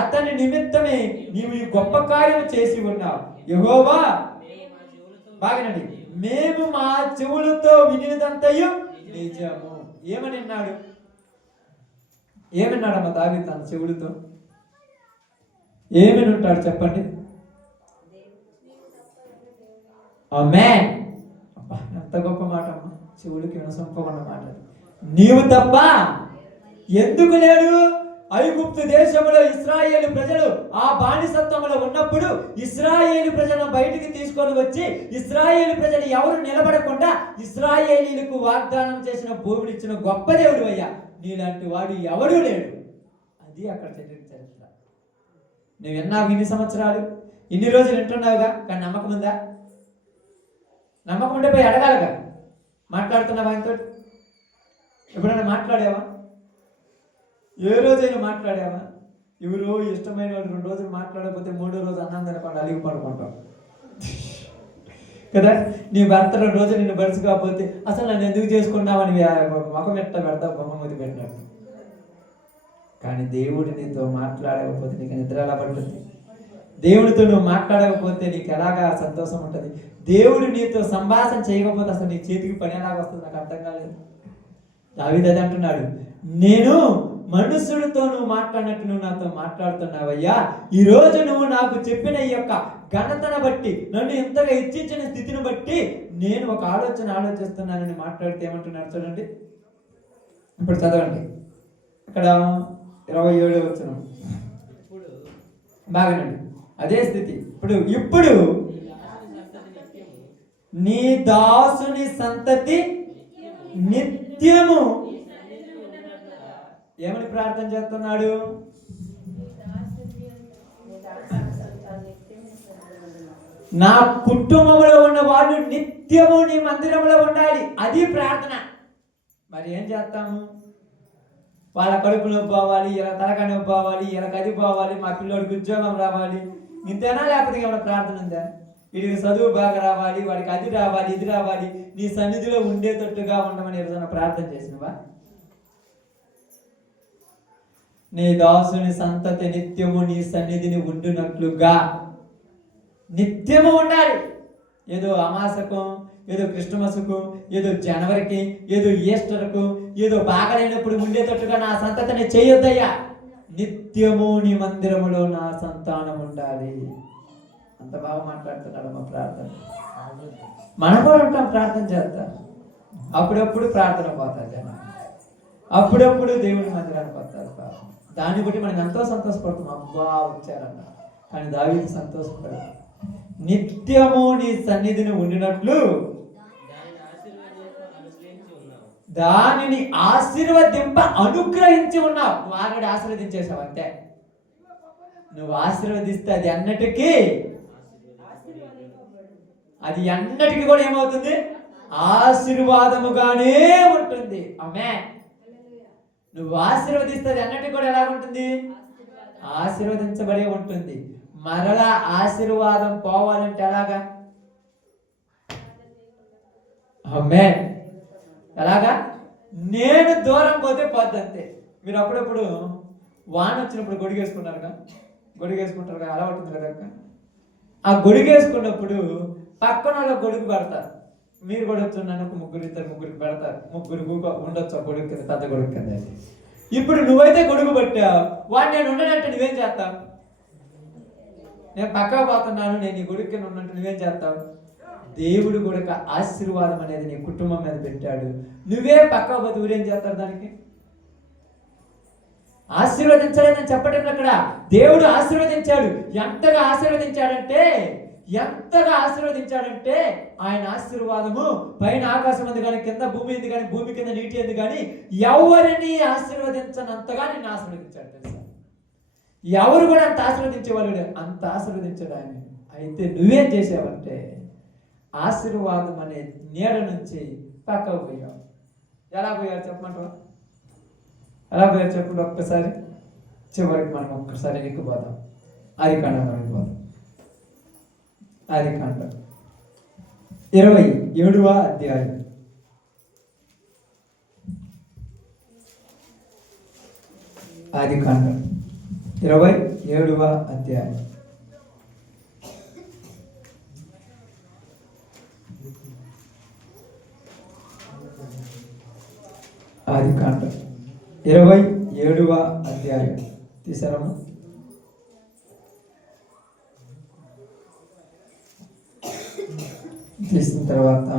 అతని నిమిత్తమే నీవు ఈ గొప్ప కార్యం చేసి ఉన్నావు. యెహోవా బాగానండి, మేము మా చెవులతో వినిదంతయు నిజము. ఏమని అన్నాడు? ఏమన్నాడమ్మా దావీదు తన చెవులతో? ఏమని ఉంటాడు చెప్పండి? ఆమేన్. అబ్బా ఎంత గొప్ప మాట అమ్మా, చెవులకి వినసొంపకుండా మాట. నీవు తప్ప ఎందుకు లేడు? ఐగుప్తు దేశంలో ఇశ్రాయేలు ప్రజలు ఆ బానిసత్వంలో ఉన్నప్పుడు ఇశ్రాయేలు ప్రజలను బయటికి తీసుకొని వచ్చి ఇశ్రాయేలు ప్రజలు ఎవరు నిలబడకుండా ఇశ్రాయేలీలకు వాగ్దానం చేసిన భూమిని ఇచ్చిన గొప్ప దేవుడు అయ్యా, నీలాంటి వాడు ఎవడూ లేడు. అది అక్కడ జరిగిన చరిత్ర. నువ్వు విన్నావు ఇన్ని సంవత్సరాలు, ఇన్ని రోజులు వింటున్నావుగా, కానీ నమ్మకం ఉందా? నమ్మకం ఉంటే పోయి అడగాలిగా. మాట్లాడుతున్నావా ఆయనతో? ఎప్పుడైనా మాట్లాడావా? ఏ రోజైనా మాట్లాడావా? ఎవరో ఇష్టమైన వాళ్ళు 2 రోజులు మాట్లాడకపోతే 3వ రోజు అన్నం తినకుండా అలిగి పడుకుంటాం కదా. నీ భర్త 2 రోజులు నిన్ను బరుసు కాకపోతే అసలు నన్ను ఎందుకు చేసుకున్నావని ముఖం ఎట్ట పెడతా, బొమ్మది పెట్టినట్టు. కానీ దేవుడు నీతో మాట్లాడకపోతే నీకు నిద్ర ఎలా పడుతుంది? దేవుడితో నువ్వు మాట్లాడకపోతే నీకు ఎలాగా సంతోషం ఉంటుంది? దేవుడు నీతో సంభాషణ చేయకపోతే అసలు నీ చేతికి పని ఎలాగ వస్తుంది? నాకు అర్థం కాలేదు. దావీదు అదే అంటున్నాడు, నేను మనుషుడితో నువ్వు మాట్లాడినట్టు నువ్వు నాతో మాట్లాడుతున్నావయ్యా. ఈ రోజు నువ్వు నాకు చెప్పిన ఈ యొక్క ఘనతను బట్టి, నన్ను ఎంతగా ఇచ్చించిన స్థితిని బట్టి నేను ఒక ఆలోచిస్తున్నానని మాట్లాడితే ఏమంటున్నాడు చూడండి. ఇప్పుడు చదవండి, ఇక్కడ 27వ వచనం బాగానండి. అదే స్థితి. ఇప్పుడు నీ దాసుని సంతతి నిత్యము ఏమని ప్రార్థన చేస్తున్నాడు? నా కుటుంబంలో ఉన్న వాళ్ళు నిత్యము నీ మందిరంలో ఉండాలి. అది ప్రార్థన. మరి ఏం చేస్తాము? వాళ్ళ కడుపులో పోవాలి, ఇలా తలకాయ పోవాలి, ఇలా కది పోవాలి, మా పిల్లోడికి ఉద్యోగం రావాలి, ఇంతేనా? లేకపోతే ఏమైనా ప్రార్థన ఉందా? వీడికి చదువు బాగా రావాలి, వాడికి అది రావాలి, ఇది రావాలి, నీ సన్నిధిలో ఉండేటట్టుగా ఉండమని ఏదైనా ప్రార్థన చేసినవా? నీ దాసుని సంతతి నిత్యము నీ సన్నిధిని ఉండునట్లుగా నిత్యము ఉండాలి. ఏదో అమాసకు, ఏదో క్రిస్టమస్కు, ఏదో జనవరికి, ఏదో ఈస్టర్కు, ఏదో బాగలేనప్పుడు ఉండేటట్టుగా నా సంతతిని చేయొద్దయ్యా. నిత్యము నీ మందిరములో నా సంతానం ఉండాలి. అంత బాగా మాట్లాడుతున్నాడు మా ప్రార్థన. మనం కూడా ఉంటాం, ప్రార్థన చేస్తాం. అప్పుడప్పుడు ప్రార్థన పోతారు జనం, అప్పుడప్పుడు దేవుడి మందిరానికి వస్తారు. దాన్ని బట్టి మనం ఎంతో సంతోషపడుతున్నాం, అబ్బా వచ్చారన్న. కానీ దావీదు సంతోషపడు, నిత్యము నీ సన్నిధిని ఉండినట్లు దానిని ఆశీర్వదింప అనుగ్రహించి ఉన్నావు. నువ్వు ఆల్రెడీ ఆశీర్వదించేసావు అంతే. నువ్వు ఆశీర్వదిస్తే అది అన్నిటికీ కూడా ఏమవుతుంది? ఆశీర్వాదముగానే ఉంటుంది. ఆమేన్. నువ్వు ఆశీర్వదిస్తే అది అన్నిటికీ కూడా ఎలా ఉంటుంది? ఆశీర్వదించబడే ఉంటుంది. మరలా ఆశీర్వాదం పోవాలంటే ఎలాగా? ఆమేన్. ఎలాగా? నేను దూరం పోతే పోద్దంతే. మీరు అప్పుడప్పుడు వాన వచ్చినప్పుడు గొడుగేసుకుంటారుగా, గొడుగేసుకుంటారుగా, అలా ఉంటుంది కదా. ఆ గొడుగేసుకున్నప్పుడు పక్కన వాళ్ళ గొడుగు పెడతారు. మీరు కూడా వచ్చున్నాను, ముగ్గురికి పెడతారు. ముగ్గురు ఉండొచ్చు ఆ గొడుగు కింద, పెద్ద గొడుగు కింద. ఇప్పుడు నువ్వైతే గొడుగు పట్టావు, వాడు నేను ఉండనంటే నువ్వేం చేస్తావు? నేను పక్కకు పోతున్నాను, నేను నీ గొడుగు కింద ఉన్నట్టు నువ్వేం చేస్తావు? దేవుడు కూడా ఆశీర్వాదం అనేది నీ కుటుంబం మీద పెట్టాడు. నువ్వే పక్కకు పోతే ఊరేం చేస్తారు? దానికి ఆశీర్వదించలేదని చెప్పడం అక్కడ. దేవుడు ఆశీర్వదించాడు. ఎంతగా ఆశీర్వదించాడంటే ఆయన ఆశీర్వాదము పైన ఆకాశం ఉంది కానీ, కింద భూమి ఉంది కానీ, భూమి కింద నీటి ఉంది కానీ, ఎవరిని ఆశీర్వదించనంతగా నిన్ను ఆశీర్వదించాడు. తెలుసా? ఎవరు కూడా అంత ఆశీర్వదించేవాళ్ళు, అంత ఆశీర్వదించాడు ఆయన. అయితే నువ్వేం చేసావంటే ఆశీర్వాదం అనే నీడ నుంచి పక్కకు పోయావు. ఎలా పోయావు చెప్పమంటావా? ఎలా పోయారు చెప్పండి ఒక్కసారి. చివరికి మనం ఒక్కసారి ఎక్కిపోదాం, ఆదికాండంలో వెళ్ళిపోదాం. ఆదికాండం 27వ అధ్యాయం. ఆదికాండం 27వ అధ్యాయం. ఆదికాండం 27వ అధ్యాయం తీసారమ్మా? తీసిన తర్వాత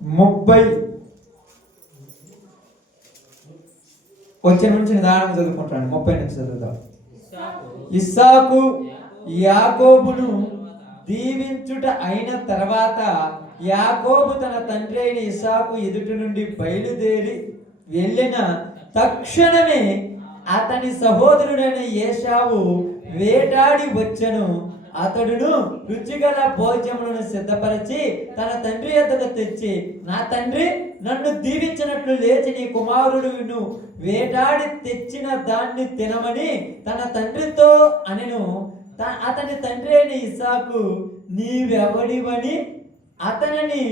30 వచ్చే నుంచి నిదానంగా చదువుకుంటాను. 30 నుంచి చదువుతాం. ఇస్సాకు యాకోబును దీవించుట అయిన తర్వాత యాకోబు తన తండ్రి అయిన ఇస్సాకు ఎదుటి నుండి బయలుదేరి వెళ్ళిన తక్షణమే అతని సహోదరుడైన ఏశావు వేటాడి వచ్చెను. అతడును రుచిగల భోజనములను సిద్ధపరిచి తన తండ్రి యొద్దకు తెచ్చి, నా తండ్రి, నన్ను దీవించినట్లు లేచి నీ కుమారుడును వేటాడి తెచ్చిన దాన్ని తినమని తన తండ్రితో అనెను. అతని తండ్రి అయిన ఇస్సాకు నీవెవడివని అతనిని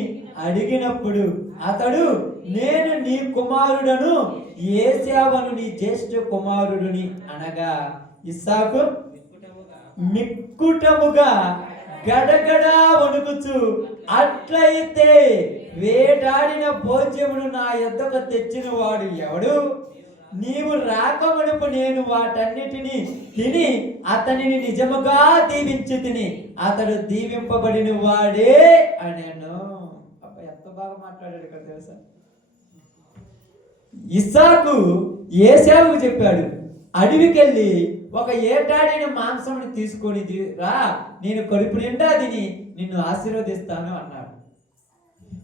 అడిగినప్పుడు అతడు, నేను నీ కుమారుడను ఏశావును, నీ జ్యేష్ఠ కుమారుడుని అనగా ఇస్సాకు మిక్కుటముగా గడగడా వణుకుచు, అట్లయితే వేటాడిన భోజ్యమును నా యొద్దకు తెచ్చిన వాడు ఎవడు? నీవు రాకమునుపు నేను వాటన్నిటిని తిని అతనిని నిజముగా దీవించి తిని అతడు దీవింపబడిన వాడే అనెను. అబ్బా, ఎంత బాగా మాట్లాడాడు ఇక్కడ తెలుసా. ఇస్సాకు ఏశావుకు చెప్పాడు, అడవికెళ్ళి ఒక ఏటాడిన మాంసముని తీసుకొని రా, నేను కడుపు నిండా తిని నిన్ను ఆశీర్వదిస్తాను అన్నాడు.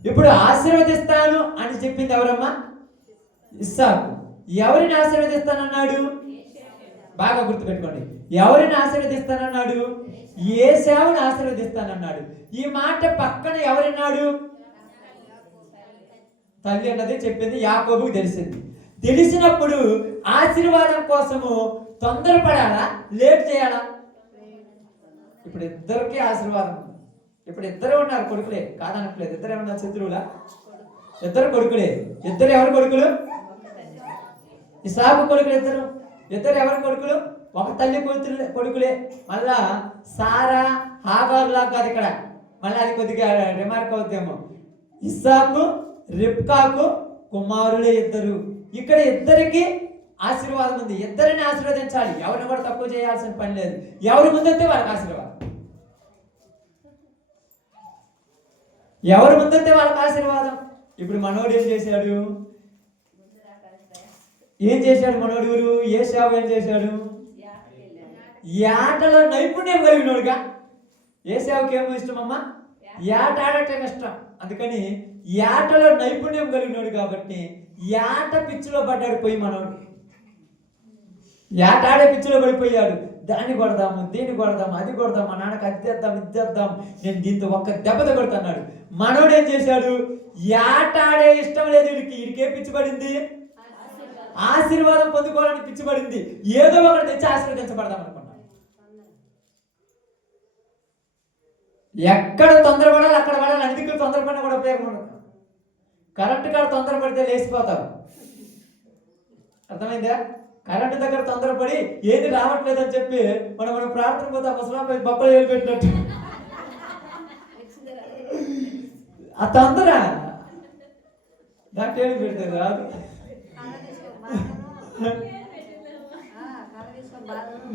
ఇప్పుడు ఆశీర్వదిస్తాను అని చెప్పింది ఎవరమ్మా? ఇస్సాకు. ఎవరిని ఆశీర్వదిస్తానన్నాడు? బాగా గుర్తుపెట్టుకోండి. ఎవరిని ఆశీర్వదిస్తానన్నాడు? ఏశావుని ఆశీర్వదిస్తానన్నాడు. ఈ మాట పక్కన ఎవరున్నాడు? తల్లి అన్నది చెప్పింది. యాకోబుకు తెలిసింది. తెలిసినప్పుడు ఆశీర్వాదం కోసము తొందరపడాలా, లేట్ చేయాలా? ఇప్పుడు ఇద్దరికి ఆశీర్వాదం. ఇప్పుడు ఇద్దరు ఉన్నారు కొడుకులే, కాదనట్లేదు. ఇద్దరు ఏమన్నా శత్రువులా? ఇద్దరు కొడుకులే. ఇద్దరు ఎవరు కొడుకులు? ఇస్సాకు కొడుకులు ఇద్దరు. ఇద్దరు ఎవరి కొడుకులు? ఒక తల్లి కొడుకులే. మళ్ళా సారా హాగారులా కాదు ఇక్కడ. మళ్ళీ అది కొద్దిగా రిమార్క్ అవుతామో. ఇస్సాకు రిబ్కాకు కుమారులే ఇద్దరు. ఇక్కడ ఇద్దరికి ఆశీర్వాదం ఉంది. ఇద్దరిని ఆశీర్వదించాలి. ఎవరిని కూడా తక్కువ చేయాల్సిన పని లేదు. ఎవరి ముందంతే వాళ్ళకి ఆశీర్వాదం. ఎవరి ముందంతే వాళ్ళకి ఆశీర్వాదం. ఇప్పుడు మనోడు ఏం చేశాడు? మనోడు ఏశావు ఏం చేశాడు? ఆటలో నైపుణ్యం కలిగినోడుగా. ఏశావుకి ఏమో ఇష్టం అమ్మా? ఆట ఆడటం ఇష్టం. అందుకని ఆటలో నైపుణ్యం కలిగినోడు కాబట్టి ఆట పిచ్చిలో పడ్డాడు. పోయి మనోడు ఆట ఆడే పిచ్చిలో పడిపోయాడు. దాన్ని కొడదాము, దీన్ని కొడదాము, అది కొడదాం, మా నాన్నకి అది తెద్దాం, ఇది తెద్దాం, నేను దీంతో ఒక్క దెబ్బత కొడుతున్నాడు. మనోడు ఏం చేశాడు? ఆట ఆడే ఇష్టం లేదు వీడికే పిచ్చిపడింది. ఆశీర్వాదం పొందుకోవాలని పిచ్చిపడింది. ఏదో ఒకటి తెచ్చి ఆశీర్వదించబడదాం అనుకున్నాడు. ఎక్కడ తొందరపడాలి అక్కడ పడాలి. అందుకు తొందరపడినా కూడా ఉపయోగం ఉండదు. కరెంటు కాడ తొందరపడితే లేచిపోతారు. అర్థమైందా? కరెంటు దగ్గర తొందరపడి ఏది రావట్లేదని చెప్పి మనం ప్రార్థన పోతే ముసలాంపై బొబ్బలు ఏలు పెట్టినట్టు ఆ తొందర దాంట్లో ఏలు పెడితే రాదు.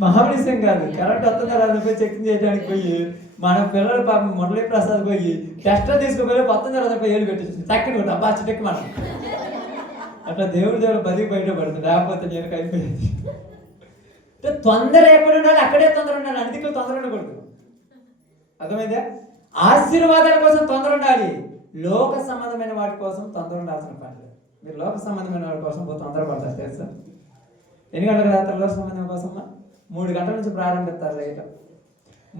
మహావిషయం కాదు. కరెంట్ వస్తుందా రాకపోయి చెకింగ్ చేయడానికి పోయి మన పిల్లలు పాపం మురళీ ప్రసాద్ పోయి టెస్టర్ తీసుకుపోయి 19 ఏళ్ళు పెట్టేసి చక్కని డబ్బా చెట్టుకి మనం అట్లా దేవుడు బతికి బయటపడుతుంది. లేకపోతే నేను అయిపోయింది. తొందర ఎక్కడ ఉండాలి అక్కడే తొందర ఉండాలి. అందుకే తొందర ఉండకూడదు. అర్థమైందా? ఆశీర్వాదాల కోసం తొందర ఉండాలి. లోక సంబంధమైన వాటి కోసం తొందర ఉండాల్సిన పని లేదు. మీరు లోక సంబంధమైన వాటి కోసం తొందర పడతారు తెలుసా? ఎన్ని గంటలకు రాత్రి లోక సంబంధం కోసం 3 గంటల నుంచి ప్రారంభిస్తారు. రైట్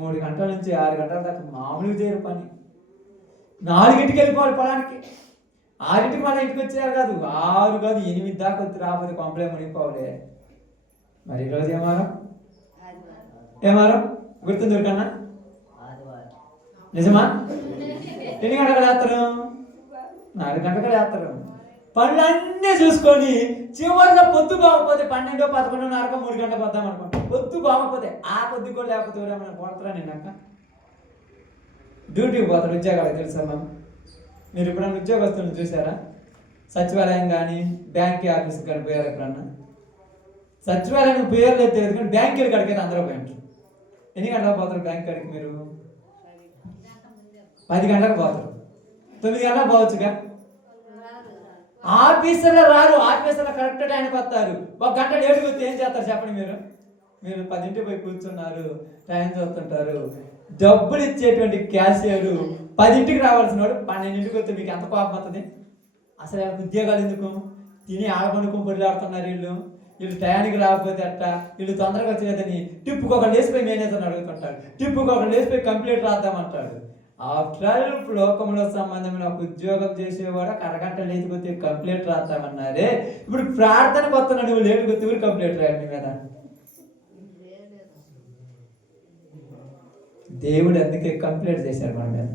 3 గంటల నుంచి 6 గంటల దాకా మామూలుగా చేయరు పని. 4ంటికి వెళ్ళిపోవాలి పొలానికి. 6ంటికి మన ఇంటికి వచ్చేయాలి కాదు. 6 కాదు 8 దాకా వచ్చి రాకపోతే కొంపలే మునిగిపోవాలి. మరి ఈరోజు ఏమారం గుర్తుంది కన్నా? నిజమా? ఎన్ని గంటలకు వేస్తారు? 4 గంటలకు వేస్తారు. పనులన్నీ చూసుకొని చివరిలో పొద్దు బాగపోతే 12, 11:30 3 గంటలకు వద్దాం అనుకుంటా. పొద్దు బాగపోతే ఆ కొద్ది కూడా లేకపోతే ఎవరేమైనా కొడతారా నిన్నాక? డ్యూటీకి పోతాడు. ఉద్యోగాలు తెలుసా మనం? మీరు ఎప్పుడన్నా ఉద్యోగస్తులను చూసారా? సచివాలయం కానీ బ్యాంక్ ఆఫీస్కి కానీ పోయారు ఎప్పుడన్నా? సచివాలయం పోయారు లేదు తెలియదు కానీ బ్యాంకుల కాడికైతే అందరూ పోయింటారు. ఎన్ని గంటలకు పోతారు బ్యాంక్ కాడికి? మీరు 10 గంటలకు పోతారు. 9 గంటలకు పోవచ్చుగా. ఆఫీసర్లు రారు, ఆఫీసర్లు కరెక్ట్ టైంకి వస్తారు. ఒక గంట లేటుకి వస్తే ఏం చేస్తారు చెప్పండి? మీరు 10ంటికి పోయి కూర్చున్నారు, టైం చూస్తుంటారు. డబ్బులు ఇచ్చేటువంటి క్యాషియర్ 10ంటికి రావాల్సిన వాడు 12ంటికి వస్తే మీకు ఎంత కోపం వస్తుంది? అసలు వాళ్ళకి ఉద్యోగాలు ఎందుకు? తిని ఆడపడుకుని పొడిలాడుతున్నారు వీళ్ళు టయానికి రాకపోతే అట్ట, వీళ్ళు తొందరగా వచ్చేదని టిప్పుకు ఒకళ్ళు లేచిపోయి మేనేజర్ని అడుగుతుంటాడు, టిప్పుకు ఒకళ్ళు లేచిపోయి కంప్లీట్ రాద్దామంటాడు. ఆఫ్టర్ ఆల్ లోకంలో సంబంధమైన ఒక ఉద్యోగం చేసేవాడు అరగంట లేటుకొస్తే కంప్లీట్ రాద్దామన్నారే. ఇప్పుడు ప్రార్థనకు వస్తున్నా నువ్వు లేటుకొస్తే ఊరు కంప్లీట్ రాయాలి నీ మీద. దేవుడు అందుకే కంప్లీట్ చేశాడు మన మీద.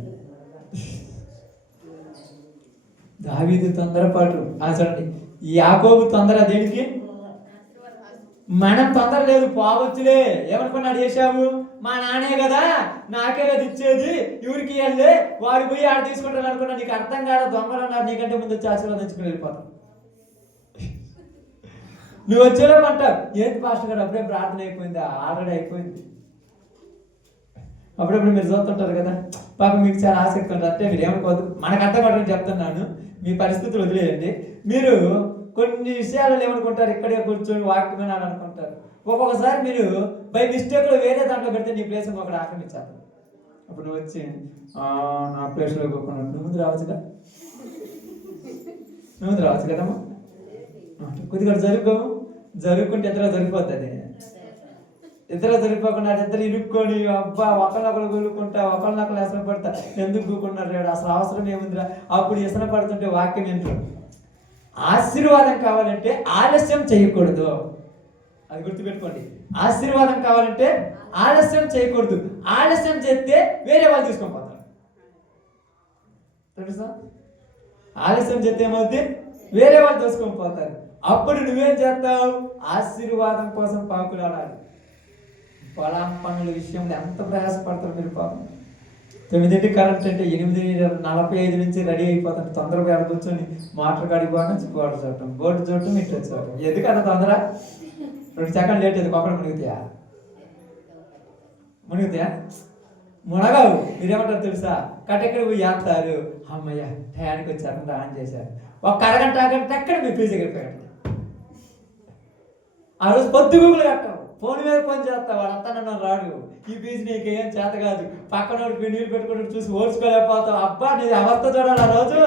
దావీదు తొందరపాటు చూడండి, ఈ యాకోబు తొందర దేనికి? మనం తొందర లేదు, పోవచ్చులే. ఏమనుకున్నాడు చేశావు? మా నానే కదా, నాకే కదా ఇచ్చేది, ఎవరికి వెళ్ళే వాడు పోయి ఆడ తీసుకుంటారు అనుకున్నా. నీకు అర్థం కాదు, దొంగలు ఉన్నారు నీకంటే ముందు వచ్చి ఆశీర్వదించుకుని వెళ్ళిపోతాం. నువ్వు వచ్చేలోపు అంటావు, ఏంటి పాస్టర్ గారు అప్పుడే ప్రార్థన అయిపోయిందా? ఆల్రెడీ అయిపోయింది. అప్పుడప్పుడు మీరు చూస్తుంటారు కదా, పాపం మీకు చాలా ఆసక్తి ఉంటుంది. అంటే మీరు ఏమనుకోవద్దు, మనకు అర్థం కావడానికి చెప్తున్నాను, మీ పరిస్థితులు వదిలేయండి. మీరు కొన్ని విషయాలు ఏమనుకుంటారు, ఇక్కడే కూర్చొని వాక్యం వినాలనుకుంటారు. ఒక్కొక్కసారి మీరు బై మిస్టేక్లో వేరే దాంట్లో పెడితే నీ ప్లేస్ ఒకటి ఆక్రమించాలి. అప్పుడు నువ్వు వచ్చి నా ప్లేస్లో పోకుండా నువ్వు రావచ్చుగా, నువ్వు రావచ్చు కదమ్మా, కొద్దిగా జరుగుకుంటే ఇద్దరు జరిగిపోతుంది. ఇద్దరు జరిగిపోకుండా ఇద్దరు ఇరుక్కొని అబ్బా ఒకళ్ళొకరు కూలుకుంటా, ఒకళ్ళొకరు వ్యసన పడతా, ఎందుకు కూకున్నారు అసలు అవసరం ఏముందిరా. అప్పుడు వ్యసన పడుతుంటే వాక్యం ఏంటారు, ఆశీర్వాదం కావాలంటే ఆలస్యం చేయకూడదు. అది గుర్తుపెట్టుకోండి. ఆశీర్వాదం కావాలంటే ఆలస్యం చేయకూడదు. ఆలస్యం చేస్తే వేరే వాళ్ళు తీసుకొని పోతారు, తెలుసా? ఆలస్యం చేస్తే ఏమవుతుంది? వేరే వాళ్ళు తీసుకొని పోతారు. అప్పుడు నువ్వేం చేస్తావు? ఆశీర్వాదం కోసం పాకులాడాలి. పొలం పనుల విషయంలో ఎంత ప్రయాసపడతారు మీరు పాపం. 9ంటికి కరెంట్ అంటే 8:45 నుంచి రెడీ అయిపోతాను. తొందరగా ఆడ కూర్చొని మోటార్ కాడికి పోవడం, బోర్డు చూడటం, బోర్డు చూడటం, ఇట్లా చూడటం. ఎందుకు అంత తొందర? 2 సెకండ్ లేట్ అయితే ఒకళ్ళు మునిగితాయా? మునగావు. మీరేమంటారు తెలుసా? కట్టెక్కడ పోయి వేస్తారు, అమ్మయ్య టయానికి వచ్చారు, ఆన్ చేశారు. ఒక అరగంట ఎక్కడ మీ ఫీజు ఎగిరిపోయాడు. ఆ రోజు పొద్దు గూగులు కట్టావు, ఫోన్ మీద ఫోన్ చేస్తావు, వాడు అంతా నన్ను రాడు, ఈ ఫీజు నీకేం చేత కాదు, పక్కన నీళ్ళు పెట్టుకుని చూసి ఓడ్చుకోలేకపోతావు. అబ్బా నీ అవస్థ చూడాలి ఆ రోజు.